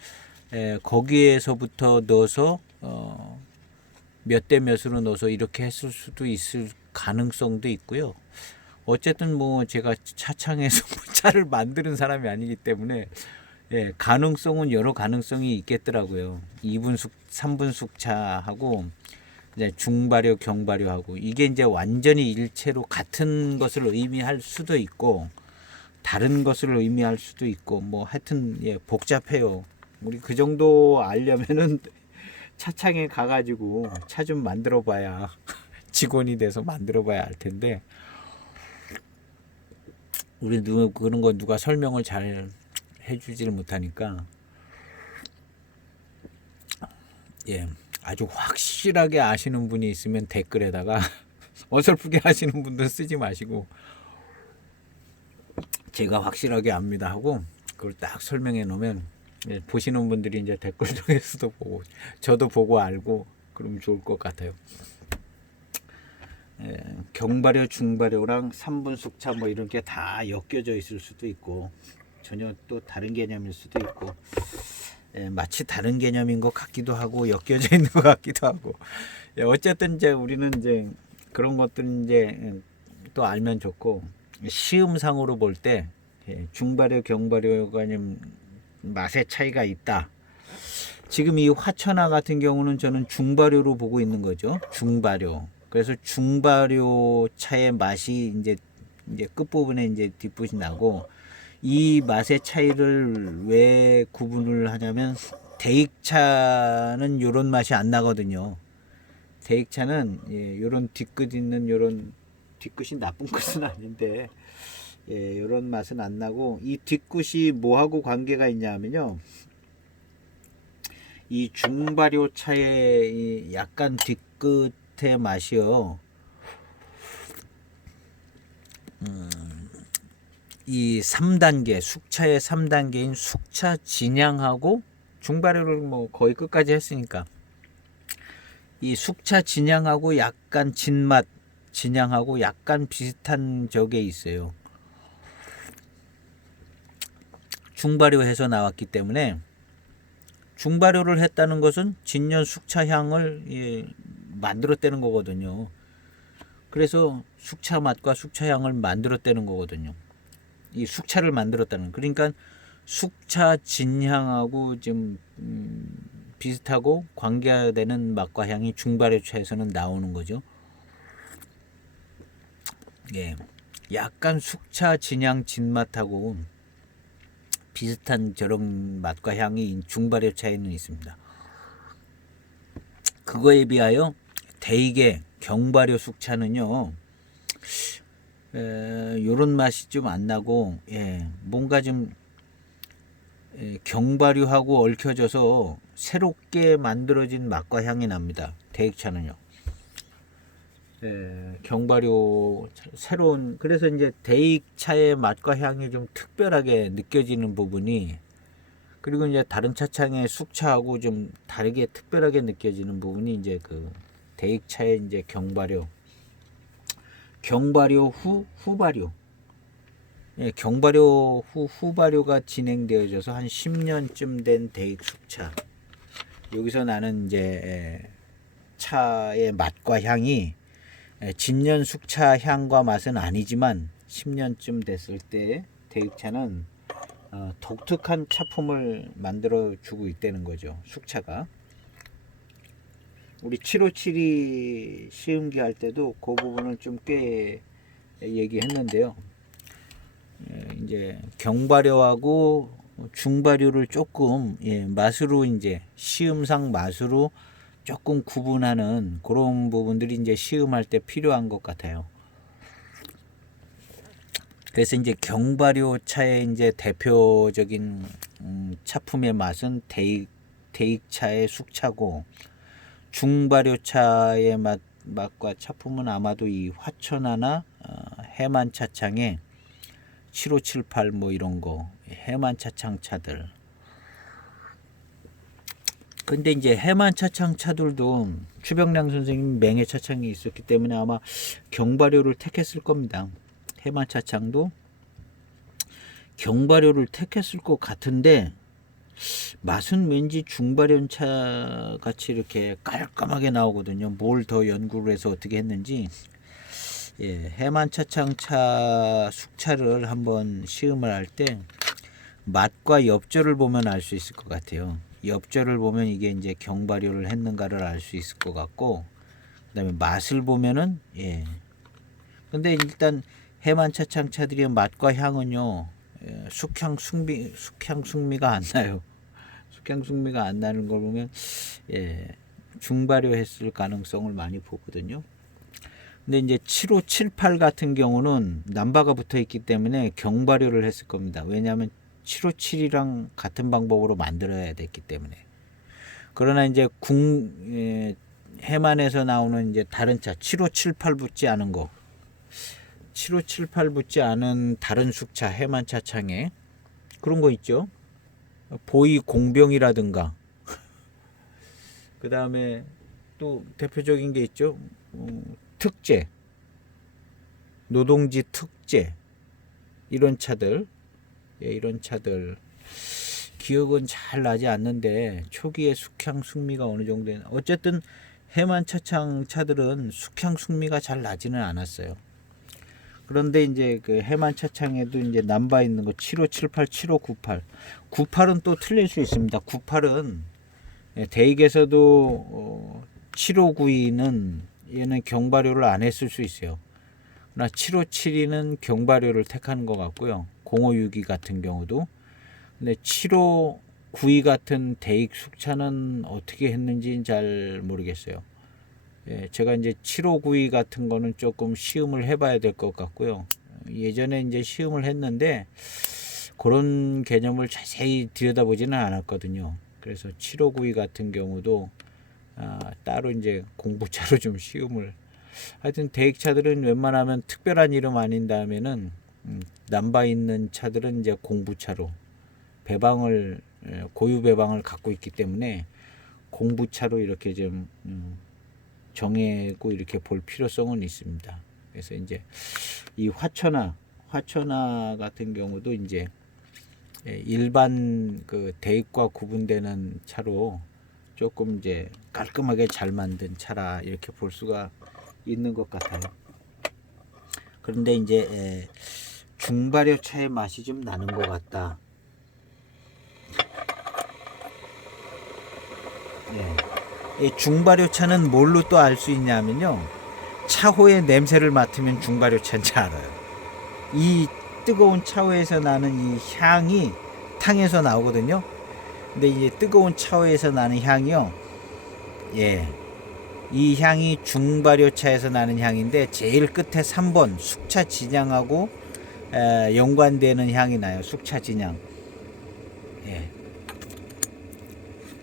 거기에서부터 넣어서 몇 대 몇으로 넣어서 이렇게 했을 수도 있을 가능성도 있고요. 어쨌든 뭐 제가 차창에서 차를 만드는 사람이 아니기 때문에 가능성은 여러 가능성이 있겠더라고요. 2분 3분 숙차하고 이제 중발효, 경발효하고 이게 이제 완전히 일체로 같은 것을 의미할 수도 있고 다른 것을 의미할 수도 있고 뭐 하여튼 복잡해요. 우리 그 정도 알려면은 차창에 가가지고 차 좀 만들어봐야 직원이 돼서 만들어봐야 알 텐데 우리 그런 거 누가 설명을 잘 해주지를 못하니까 아주 확실하게 아시는 분이 있으면 댓글에다가 어설프게 하시는 분들 쓰지 마시고 제가 확실하게 압니다 하고 그걸 딱 설명해 놓으면 보시는 분들이 이제 댓글 중에서도 보고 저도 보고 알고 그러면 좋을 것 같아요. 경발효, 중발효랑 3분 숙차 뭐 이런 게 다 엮여져 있을 수도 있고 전혀 또 다른 개념일 수도 있고 마치 다른 개념인 것 같기도 하고 엮여져 있는 것 같기도 하고 어쨌든 이제 우리는 이제 그런 것들 이제 또 알면 좋고 시음상으로 볼 때 중발효, 경발효가 좀 맛의 차이가 있다. 지금 이 화천하 같은 경우는 저는 중발효로 보고 있는 거죠. 중발효. 그래서 중발효 차의 맛이 이제 끝부분에 이제 뒷붓이 나고 이 맛의 차이를 왜 구분을 하냐면 대익차는 요런 맛이 안 나거든요. 대익차는 요런 뒤끝 있는 요런 뒤끝이 나쁜 것은 아닌데 요런 맛은 안 나고 이 뒤끝이 뭐하고 관계가 있냐면요. 이 중발효 차의 이 약간 뒤끝의 맛이요. 이 3단계 숙차의 3단계인 숙차 진향하고 중발효를 뭐 거의 끝까지 했으니까 이 숙차 진향하고 약간 진맛 진향하고 약간 비슷한 적에 있어요. 중발효해서 나왔기 때문에 중발효를 했다는 것은 진년 숙차 향을 만들었다는 거거든요. 그래서 숙차 맛과 숙차 향을 만들었다는 거거든요. 이 숙차를 만들었다는 그러니까 숙차 진향하고 좀 비슷하고 관계되는 맛과 향이 중발효차에서는 나오는 거죠. 예, 약간 숙차 진향 진맛하고 비슷한 저런 맛과 향이 중발효차에는 있습니다. 그거에 비하여 대익의 경발효 숙차는요 요런 맛이 좀 안 나고 뭔가 좀 경발효하고 얽혀져서 새롭게 만들어진 맛과 향이 납니다. 대익차는요. 경발효 새로운 그래서 이제 대익차의 맛과 향이 좀 특별하게 느껴지는 부분이 그리고 이제 다른 차창의 숙차하고 좀 다르게 특별하게 느껴지는 부분이 이제 그 대익차의 이제 경발효 후 후발효 경발효 후 후발효가 진행되어져서 한 10년쯤 된 대익 숙차 여기서 나는 이제 차의 맛과 향이 진년 숙차 향과 맛은 아니지만 10년쯤 됐을 때 대익차는 독특한 차품을 만들어 주고 있다는 거죠. 숙차가 우리 757이 시음기 할 때도 그 부분을 좀 꽤 얘기했는데요. 이제 경발효하고 중발효를 조금 맛으로 이제 시음상 맛으로 조금 구분하는 그런 부분들이 이제 시음할 때 필요한 것 같아요. 그래서 이제 경발효 차의 이제 대표적인 차품의 맛은 대익차의 숙차고 중발효 차의 맛과 차품은 아마도 이 화천하나 해만 차창의 7578 뭐 이런 거 해만 차창 차들. 근데 이제 해만 차창 차들도 추병량 선생님 맹해 차창이 있었기 때문에 아마 경발효를 택했을 겁니다. 해만 차창도 경발효를 택했을 것 같은데 맛은 왠지 중발효차 같이 이렇게 깔끔하게 나오거든요. 뭘 더 연구를 해서 어떻게 했는지 해만 차창 차 숙차를 한번 시음을 할 때 맛과 엽조를 보면 알 수 있을 것 같아요. 엽조를 보면 이게 이제 경발효를 했는가를 알 수 있을 것 같고 그다음에 맛을 보면은 근데 일단 해만 차창 차들의 맛과 향은요 숙향 숙미가 안 나요. 숙향 숙미가 안 나는 걸 보면 중발효 했을 가능성을 많이 보거든요. 근데 이제 7578 같은 경우는 남바가 붙어 있기 때문에 경발효를 했을 겁니다. 왜냐하면 757이랑 같은 방법으로 만들어야 됐기 때문에. 그러나 이제 해만에서 나오는 이제 다른 차 7578 붙지 않은 거 7578 붙지 않은 다른 숙차 해만 차창에 그런 거 있죠. 보이 공병이라든가 그 다음에 또 대표적인 게 있죠. 특제, 노동지 특제 이런 차들, 예, 이런 차들 기억은 잘 나지 않는데 초기에 숙향 숙미가 어느 정도 어쨌든 해만 차창 차들은 숙향 숙미가 잘 나지는 않았어요. 그런데 이제 그 해만 차창에도 이제 남바 있는 거 7578, 7598, 98은 또 틀릴 수 있습니다. 98은 대익에서도 7592는 얘는 경발효를 안 했을 수 있어요. 그러나 7572는 경발효를 택하는 것 같고요. 0562 같은 경우도. 근데 7592 같은 대익 숙차는 어떻게 했는지는 잘 모르겠어요. 예, 제가 이제 7592 같은 거는 조금 시음을 해봐야 될 것 같고요. 예전에 이제 시음을 했는데 그런 개념을 자세히 들여다보지는 않았거든요. 그래서 7592 같은 경우도 따로 이제 공부차로 좀 시음을. 하여튼 대익차들은 웬만하면 특별한 이름 아닌 다음에는 남바 있는 차들은 이제 공부차로 배방을 고유 배방을 갖고 있기 때문에 공부차로 이렇게 좀 정해고 이렇게 볼 필요성은 있습니다. 그래서 이제 이 화천하 같은 경우도 이제 일반 그 대익과 구분되는 차로 조금 이제 깔끔하게 잘 만든 차라 이렇게 볼 수가 있는 것 같아요. 그런데 이제 중발효 차의 맛이 좀 나는 것 같다. 이 중발효 차는 뭘로 또 알 수 있냐면요. 차호의 냄새를 맡으면 중발효 차인지 알아요. 이 뜨거운 차호에서 나는 이 향이 탕에서 나오거든요. 근데 이제 뜨거운 차호에서 나는 향이요. 예. 이 향이 중발효 차에서 나는 향인데 제일 끝에 3번 숙차 진향하고 연관되는 향이 나요. 숙차 진향. 예.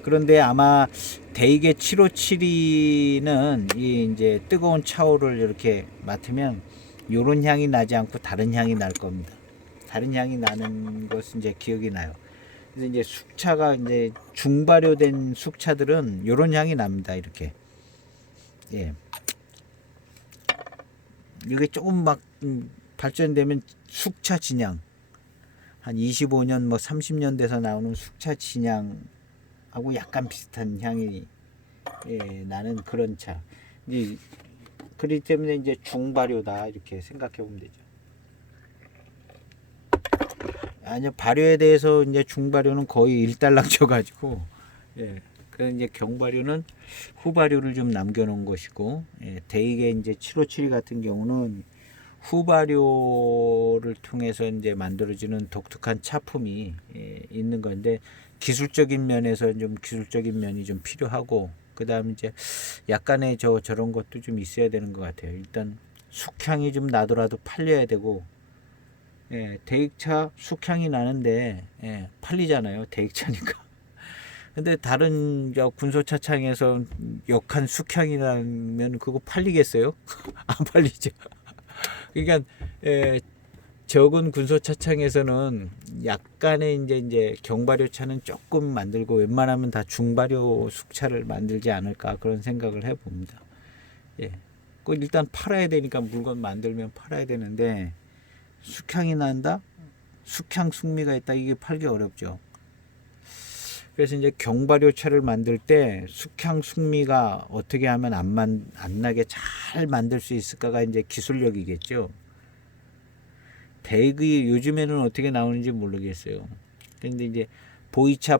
그런데 아마 대익의 7572는 이 이제 뜨거운 차오를 이렇게 맡으면 요런 향이 나지 않고 다른 향이 날 겁니다. 다른 향이 나는 것은 이제 기억이 나요. 그래서 이제 숙차가 이제 중발효된 숙차들은 요런 향이 납니다. 이렇게. 예. 이게 조금 막 발전되면 숙차 진향. 한 25년 뭐 30년 돼서 나오는 숙차 진향하고 약간 비슷한 향이 나는 그런 차. 이제 그렇기 때문에 이제 중발효다 이렇게 생각해 보면 되죠. 아니요, 발효에 대해서 이제 중발효는 거의 일단락쳐 가지고 그래서 이제 경발효는 후발효를 좀 남겨놓은 것이고 대익의 이제 7572 같은 경우는 후발효를 통해서 이제 만들어지는 독특한 차품이 있는 건데 기술적인 면에서 좀 기술적인 면이 좀 필요하고 그 다음에 이제 약간의 저런 것도 좀 있어야 되는 것 같아요. 일단 숙향이 좀 나더라도 팔려야 되고 대익차 숙향이 나는데 팔리잖아요. 대익차니까. 근데 다른 군소차창에서 역한 숙향이 나면 그거 팔리겠어요? 안 팔리죠. 그러니까 적은 군소차창에서는 약간의 이제 경발효차는 조금 만들고 웬만하면 다 중발효 숙차를 만들지 않을까 그런 생각을 해봅니다. 예, 그 일단 팔아야 되니까 물건 만들면 팔아야 되는데 숙향이 난다, 숙향 숙미가 있다 이게 팔기 어렵죠. 그래서 이제 경발효차를 만들 때 숙향 숙미가 어떻게 하면 안 나게 잘 만들 수 있을까가 이제 기술력이겠죠. 대익이 요즘에는 어떻게 나오는지 모르겠어요. 근데 이제 보이차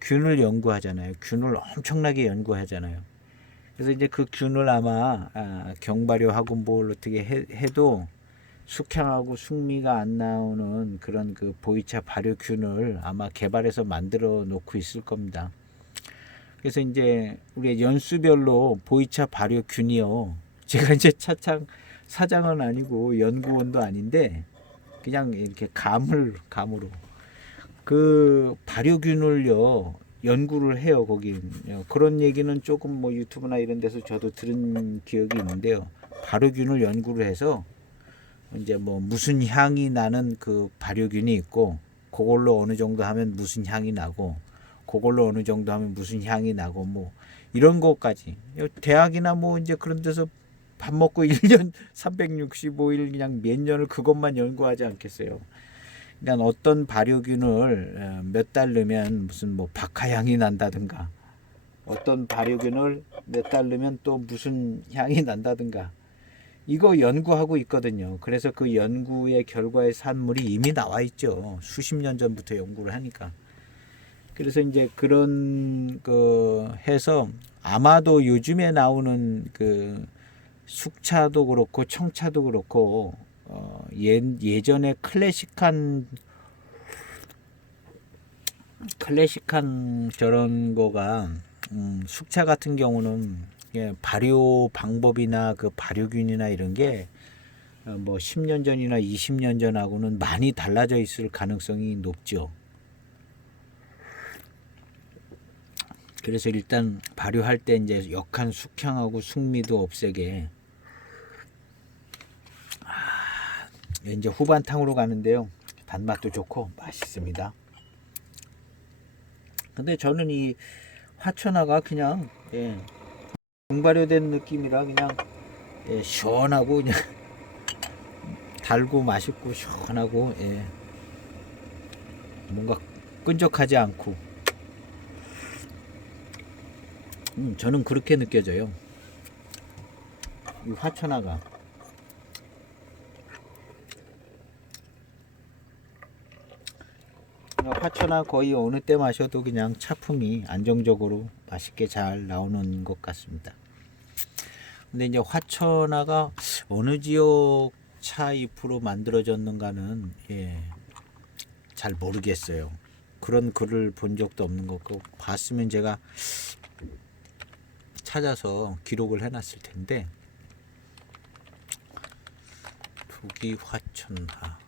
균을 연구하잖아요. 균을 엄청나게 연구하잖아요. 그래서 이제 그 균을 아마 경발효하고 뭘 어떻게 해도 숙향하고 숙미가 안 나오는 그런 그 보이차 발효균을 아마 개발해서 만들어 놓고 있을 겁니다. 그래서 이제 우리 연수별로 보이차 발효균이요. 제가 이제 차창 사장은 아니고 연구원도 아닌데 그냥 이렇게 감으로 그 발효균을요 연구를 해요. 거기 그런 얘기는 조금 뭐 유튜브나 이런 데서 저도 들은 기억이 있는데요. 발효균을 연구를 해서 이제 뭐 무슨 향이 나는 그 발효균이 있고, 그걸로 어느 정도 하면 무슨 향이 나고, 그걸로 어느 정도 하면 무슨 향이 나고, 뭐 이런 것까지. 대학이나 뭐 이제 그런 데서 밥 먹고 1년 365일 그냥 몇 년을 그것만 연구하지 않겠어요. 그러니까 어떤 발효균을 몇 달 넣으면 무슨 뭐 박하향이 난다든가, 어떤 발효균을 몇 달 넣으면 또 무슨 향이 난다든가, 이거 연구하고 있거든요. 그래서 그 연구의 결과의 산물이 이미 나와 있죠. 수십 년 전부터 연구를 하니까. 그래서 이제 그런 그 해서 아마도 요즘에 나오는 그 숙차도 그렇고 청차도 그렇고 예전에 클래식한 저런 거가 숙차 같은 경우는 발효 방법이나 그 발효균이나 이런 게 뭐 10년 전이나 20년 전하고는 많이 달라져 있을 가능성이 높죠. 그래서 일단 발효할 때 이제 역한 숙향하고 숙미도 없애게 이제 후반탕으로 가는데요. 단맛도 좋고 맛있습니다. 근데 저는 이 화천하가 그냥 중발효된 느낌이라 그냥 시원하고 그냥 달고 맛있고 시원하고 뭔가 끈적하지 않고 저는 그렇게 느껴져요. 이 화천하가 화천하 거의 어느 때 마셔도 그냥 차품이 안정적으로 맛있게 잘 나오는 것 같습니다. 근데 이제 화천하가 어느 지역 차 잎으로 만들어졌는가는 잘 모르겠어요. 그런 글을 본 적도 없는 것 같고, 봤으면 제가 찾아서 기록을 해놨을 텐데. 두기 화천하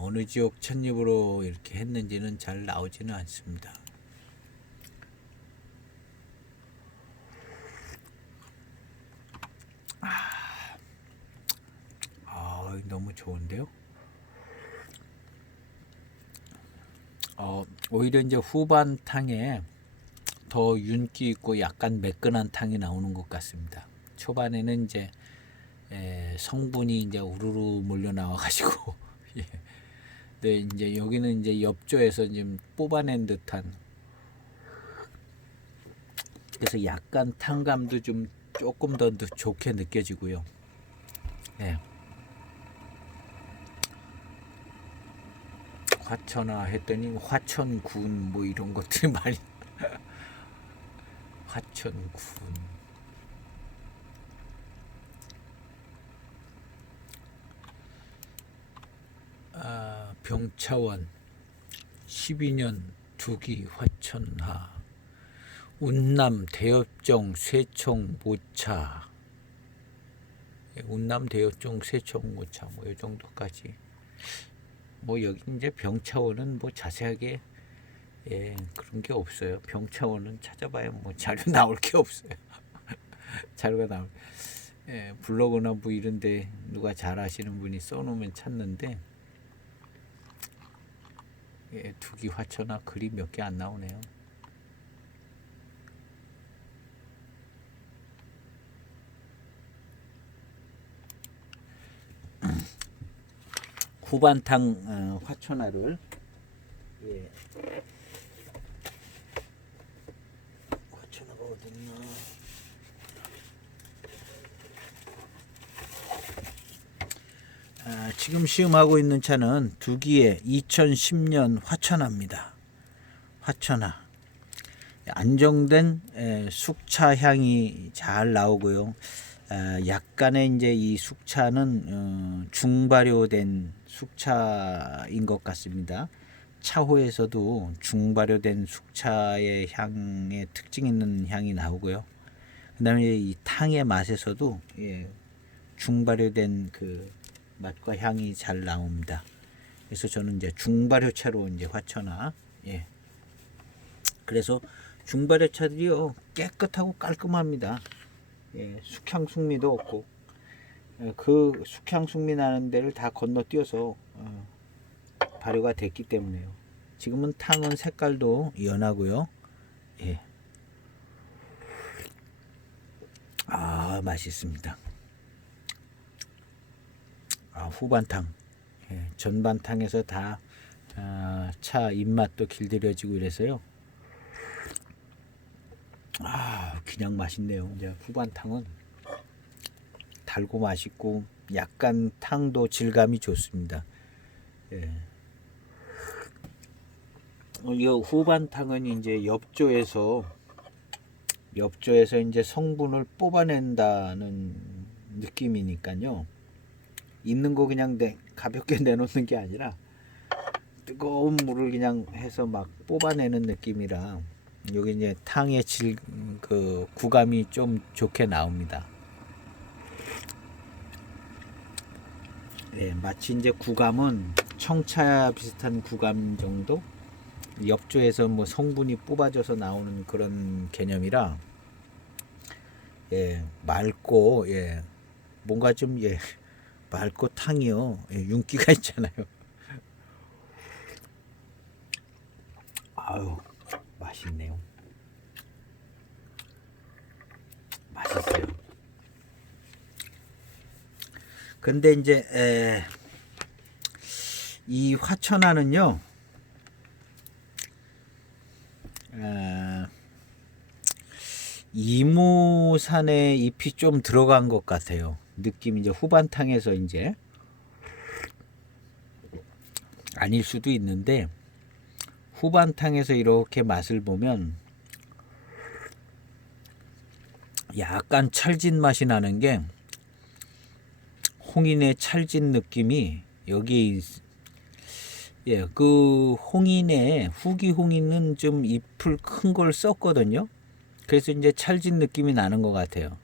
어느 지역 찻잎으로 이렇게 했는지는 잘 나오지는 않습니다. 너무 좋은데요. 오히려 이제 후반 탕에 더 윤기 있고 약간 매끈한 탕이 나오는 것 같습니다. 초반에는 이제 성분이 이제 우르르 몰려 나와 가지고 근데 이제 여기는 이제 엽조에서 지금 뽑아낸 듯한, 그래서 약간 탕감도 좀 조금 더 좋게 느껴지고요. 화천하 했더니 화천군 뭐 이런 것들이 많이 화천군 병차원 12년 두기 화천하 운남 대엽정 쇠청 모차, 운남 대엽정 쇠청 모차 뭐 이 정도까지. 뭐 여기 이제 병차원은 뭐 자세하게 그런 게 없어요. 병차원은 찾아봐야 뭐 자료 나올 게 없어요. 자료가 나올 블로그나 뭐 이런데 누가 잘 아시는 분이 써놓으면 찾는데 두기 화천하 글이 몇 개 안 나오네요. 후반탕 화천하를 화천하가 어딨나? 지금 시음하고 있는 차는 두기의 2010년 화천하입니다. 화천하 안정된 숙차 향이 잘 나오고요. 약간의 이제 이 숙차는 중발효된 숙차인 것 같습니다. 차호에서도 중발효된 숙차의 향에 특징 있는 향이 나오고요. 그다음에 이 탕의 맛에서도 중발효된 그 맛과 향이 잘 나옵니다. 그래서 저는 이제 중발효차로 이제 화천하 그래서 중발효차들이요 깨끗하고 깔끔합니다. 예, 숙향 숙미도 없고 그 숙향 숙미 나는 데를 다 건너뛰어서 발효가 됐기 때문에요. 지금은 탕은 색깔도 연하고요. 예. 아, 맛있습니다. 아, 후반탕. 예, 전반탕에서 다 차 입맛도 길들여지고 이래서요. 아, 그냥 맛있네요. 이제 후반탕은 달고 맛있고 약간 탕도 질감이 좋습니다. 예. 이 후반탕은 이제 엽조에서 이제 성분을 뽑아낸다는 느낌이니까요. 있는 거 그냥 가볍게 내놓는 게 아니라 뜨거운 물을 그냥 해서 막 뽑아내는 느낌이라 여기 이제 탕의 그 구감이 좀 좋게 나옵니다. 예, 마치 이제 구감은 청차 비슷한 구감 정도? 엽조에서 뭐 성분이 뽑아져서 나오는 그런 개념이라 예, 맑고 예, 뭔가 좀 예, 맑고 탕이요. 예, 윤기가 있잖아요. 아유, 맛있네요. 맛있어요. 근데 이제 이 화천하는요. 이무산에 잎이 좀 들어간 것 같아요. 느낌이 이제 후반탕에서 이제 아닐 수도 있는데 후반탕에서 이렇게 맛을 보면 약간 찰진 맛이 나는 게 홍인의 찰진 느낌이 여기 예, 그 홍인의 후기 홍인은 좀 잎을 큰 걸 썼거든요. 그래서 이제 찰진 느낌이 나는 것 같아요.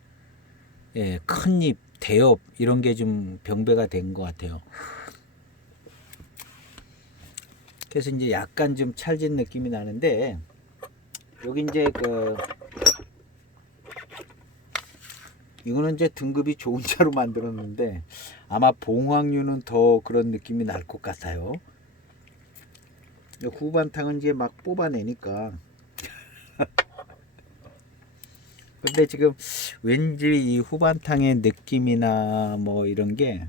예, 큰 잎, 대엽 이런 게 좀 병배가 된 것 같아요. 그래서 이제 약간 좀 찰진 느낌이 나는데 여기 이제 이거는 이제 등급이 좋은 차로 만들었는데 아마 봉황류는 더 그런 느낌이 날 것 같아요. 후반탕은 이제 막 뽑아내니까 근데 지금 왠지 이 후반탕의 느낌이나 뭐 이런 게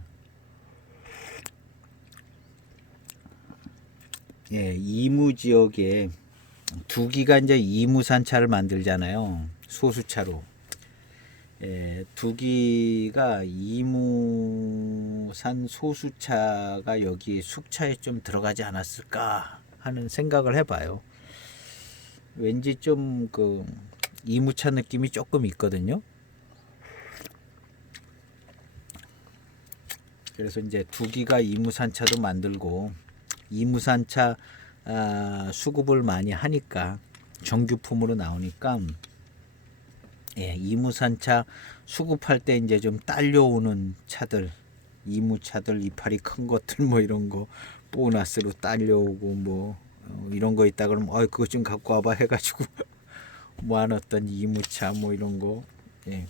예, 이무 지역에 두기가 이제 이무산차를 만들잖아요. 소수차로. 예, 두기가 이무산 소수차가 여기 숙차에 좀 들어가지 않았을까 하는 생각을 해봐요. 왠지 좀 그 이무차 느낌이 조금 있거든요. 그래서 이제 두기가 이무산차도 만들고 이무산차 수급을 많이 하니까 정규품으로 나오니까 예, 이무산차 수급할 때 이제 좀 딸려오는 차들 이무차들 이파리 큰 것들 뭐 이런 거 보너스로 딸려오고 뭐 이런 거 있다 그러면 그거 좀 갖고 와봐 해가지고 모아놨던 이무차 뭐 이런 거 예.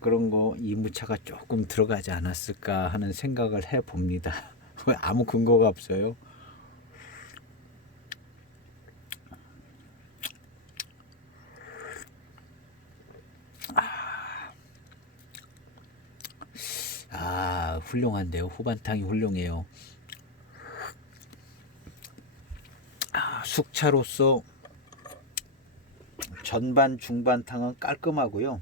그런 거 이무차가 조금 들어가지 않았을까 하는 생각을 해 봅니다. 아무 근거가 없어요. 훌륭한데요. 후반탕이 훌륭해요. 숙차로서 전반 중반탕은 깔끔하고요.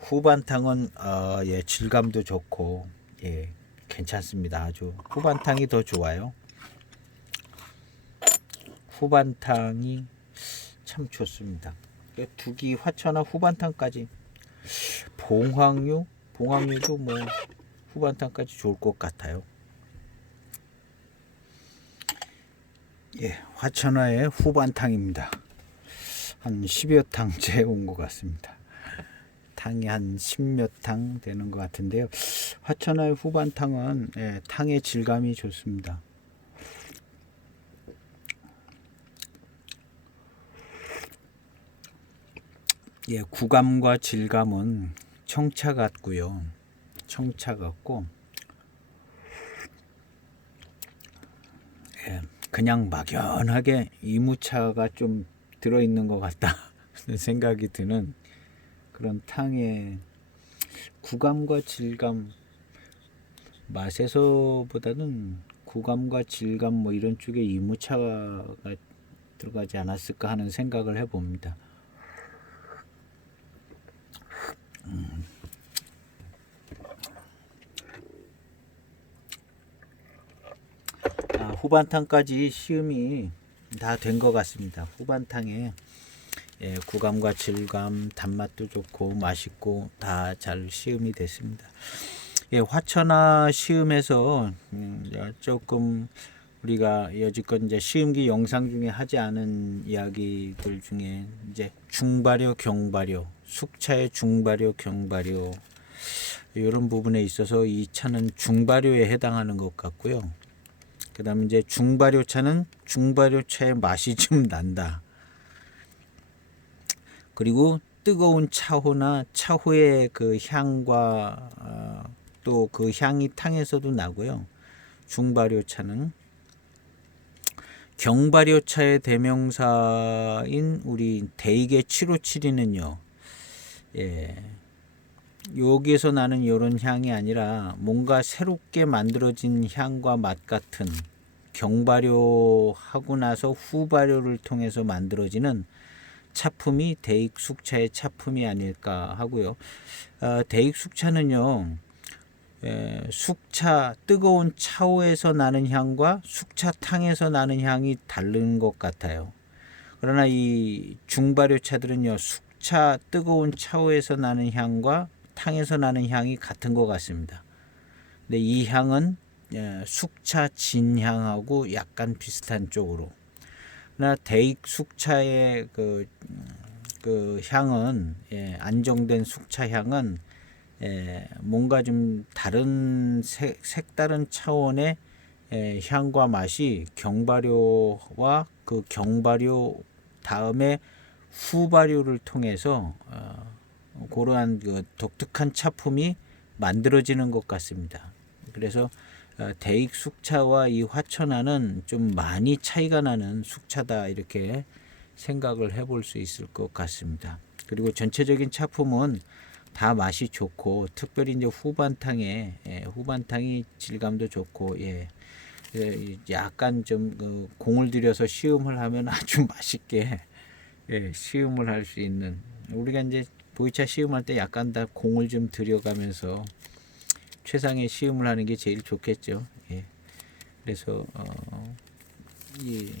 후반탕은 예, 질감도 좋고 예, 괜찮습니다. 아주 후반탕이 더 좋아요. 후반탕이 참 좋습니다. 두기 화천화 후반탕까지 봉황류도 뭐 후반탕까지 좋을 것 같아요. 예, 화천화의 후반탕입니다. 한 10여 탕째 온 것 같습니다. 탕이 한 10몇 탕 되는 것 같은데요. 화천화의 후반탕은 예, 탕의 질감이 좋습니다. 예, 구감과 질감은 청차 같고요. 청차 같고, 예, 그냥 막연하게 이무차가 좀 들어있는 것 같다 생각이 드는 그런 탕의 구감과 질감, 맛에서보다는 구감과 질감 뭐 이런 쪽에 이무차가 들어가지 않았을까 하는 생각을 해봅니다. 후반탕까지 시음이 다 된 것 같습니다. 후반탕에 예, 구감과 질감, 단맛도 좋고 맛있고 다 잘 시음이 됐습니다. 예, 화천하 시음에서 조금 우리가 여지껏 이제 시음기 영상 중에 하지 않은 이야기들 중에 이제 중발효, 경발효, 숙차의 중발효, 경발효 이런 부분에 있어서 이 차는 중발효에 해당하는 것 같고요. 그 다음에 이제 중발효 차는 중발효 차의 맛이 좀 난다. 그리고 뜨거운 차후나 차후의 그 향과 또 그 향이 탕에서도 나고요. 중발효 차는 경발효 차의 대명사인 우리 대익의 757이는요. 예. 여기에서 나는 이런 향이 아니라 뭔가 새롭게 만들어진 향과 맛 같은 경발효 하고 나서 후발효를 통해서 만들어지는 차품이 대익숙차의 차품이 아닐까 하고요. 대익숙차는요. 숙차 뜨거운 차오에서 나는 향과 숙차탕에서 나는 향이 다른 것 같아요. 그러나 이 중발효 차들은요. 숙차 뜨거운 차오에서 나는 향과 탕에서 나는 향이 같은 것 같습니다. 근데 이 향은 숙차 진향하고 약간 비슷한 쪽으로. 그러나 대익 숙차의 그 향은 안정된 숙차 향은 뭔가 좀 다른 색다른 차원의 향과 맛이 경발효와 그 경발효 다음에 후발효를 통해서 그러한 그 독특한 차품이 만들어지는 것 같습니다. 그래서 대익 숙차와 이 화천하는 좀 많이 차이가 나는 숙차다 이렇게 생각을 해볼 수 있을 것 같습니다. 그리고 전체적인 차품은 다 맛이 좋고 특별히 이제 후반탕이 질감도 좋고 약간 좀 공을 들여서 시음을 하면 아주 맛있게 시음을 할 수 있는 우리가 이제 보이차 시음할 때 약간 다 공을 좀 들여가면서 최상의 시음을 하는 게 제일 좋겠죠. 그래서 이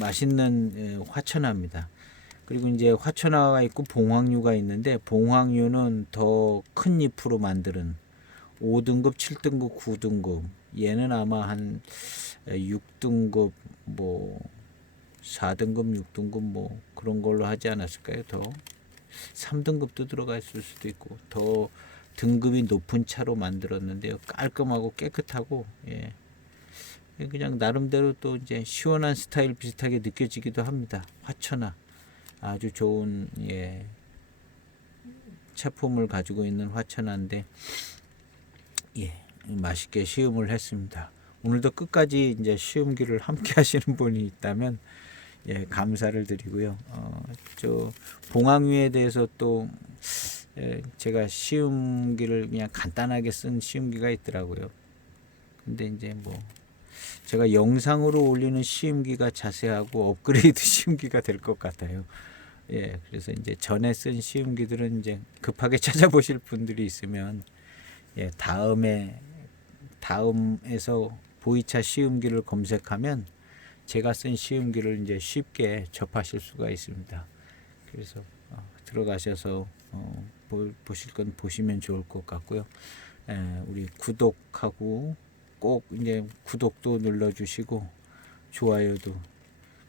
맛있는 화천하입니다. 그리고 이제 화천하가 있고 봉황류가 있는데 봉황류는 더 큰 잎으로 만드는 5등급, 7등급, 9등급 얘는 아마 한 6등급 뭐 4등급, 6등급 뭐 그런 걸로 하지 않았을까요? 더 3등급도 들어가 있을 수도 있고 더 등급이 높은 차로 만들었는데요. 깔끔하고 깨끗하고 그냥 나름대로 또 이제 시원한 스타일 비슷하게 느껴지기도 합니다. 화천하 아주 좋은 차품을 가지고 있는 화천하인데 맛있게 시음을 했습니다. 오늘도 끝까지 이제 시음기를 함께 하시는 분이 있다면 감사를 드리고요. 저 봉황유에 대해서 또 제가 시음기를 그냥 간단하게 쓴 시음기가 있더라고요. 근데 이제 뭐 제가 영상으로 올리는 시음기가 자세하고 업그레이드 시음기가 될 것 같아요. 그래서 이제 전에 쓴 시음기들은 이제 급하게 찾아보실 분들이 있으면 다음에서 보이차 시음기를 검색하면 제가 쓴 시음기를 이제 쉽게 접하실 수가 있습니다. 그래서 들어가셔서 보실 건 보시면 좋을 것 같고요. 우리 구독하고 꼭 이제 구독도 눌러주시고 좋아요도.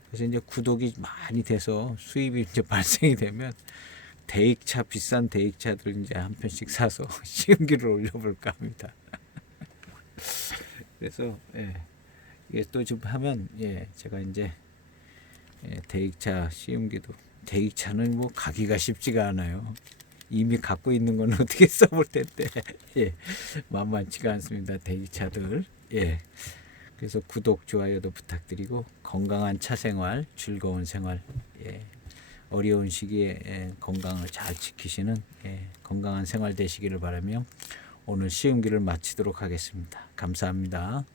그래서 이제 구독이 많이 돼서 수입이 이제 발생이 되면 대익차 비싼 대익차들 이제 한 편씩 사서 시음기를 올려볼까 합니다. 그래서 이게 또 좀 하면 제가 이제 대익차 시음기도 대기차는 뭐 가기가 쉽지가 않아요. 이미 갖고 있는 건 어떻게 써볼 텐데 예, 만만치가 않습니다. 대기차들. 예. 그래서 구독, 좋아요도 부탁드리고 건강한 차 생활, 즐거운 생활, 예. 어려운 시기에 건강을 잘 지키시는 건강한 생활 되시기를 바라며 오늘 시음기를 마치도록 하겠습니다. 감사합니다.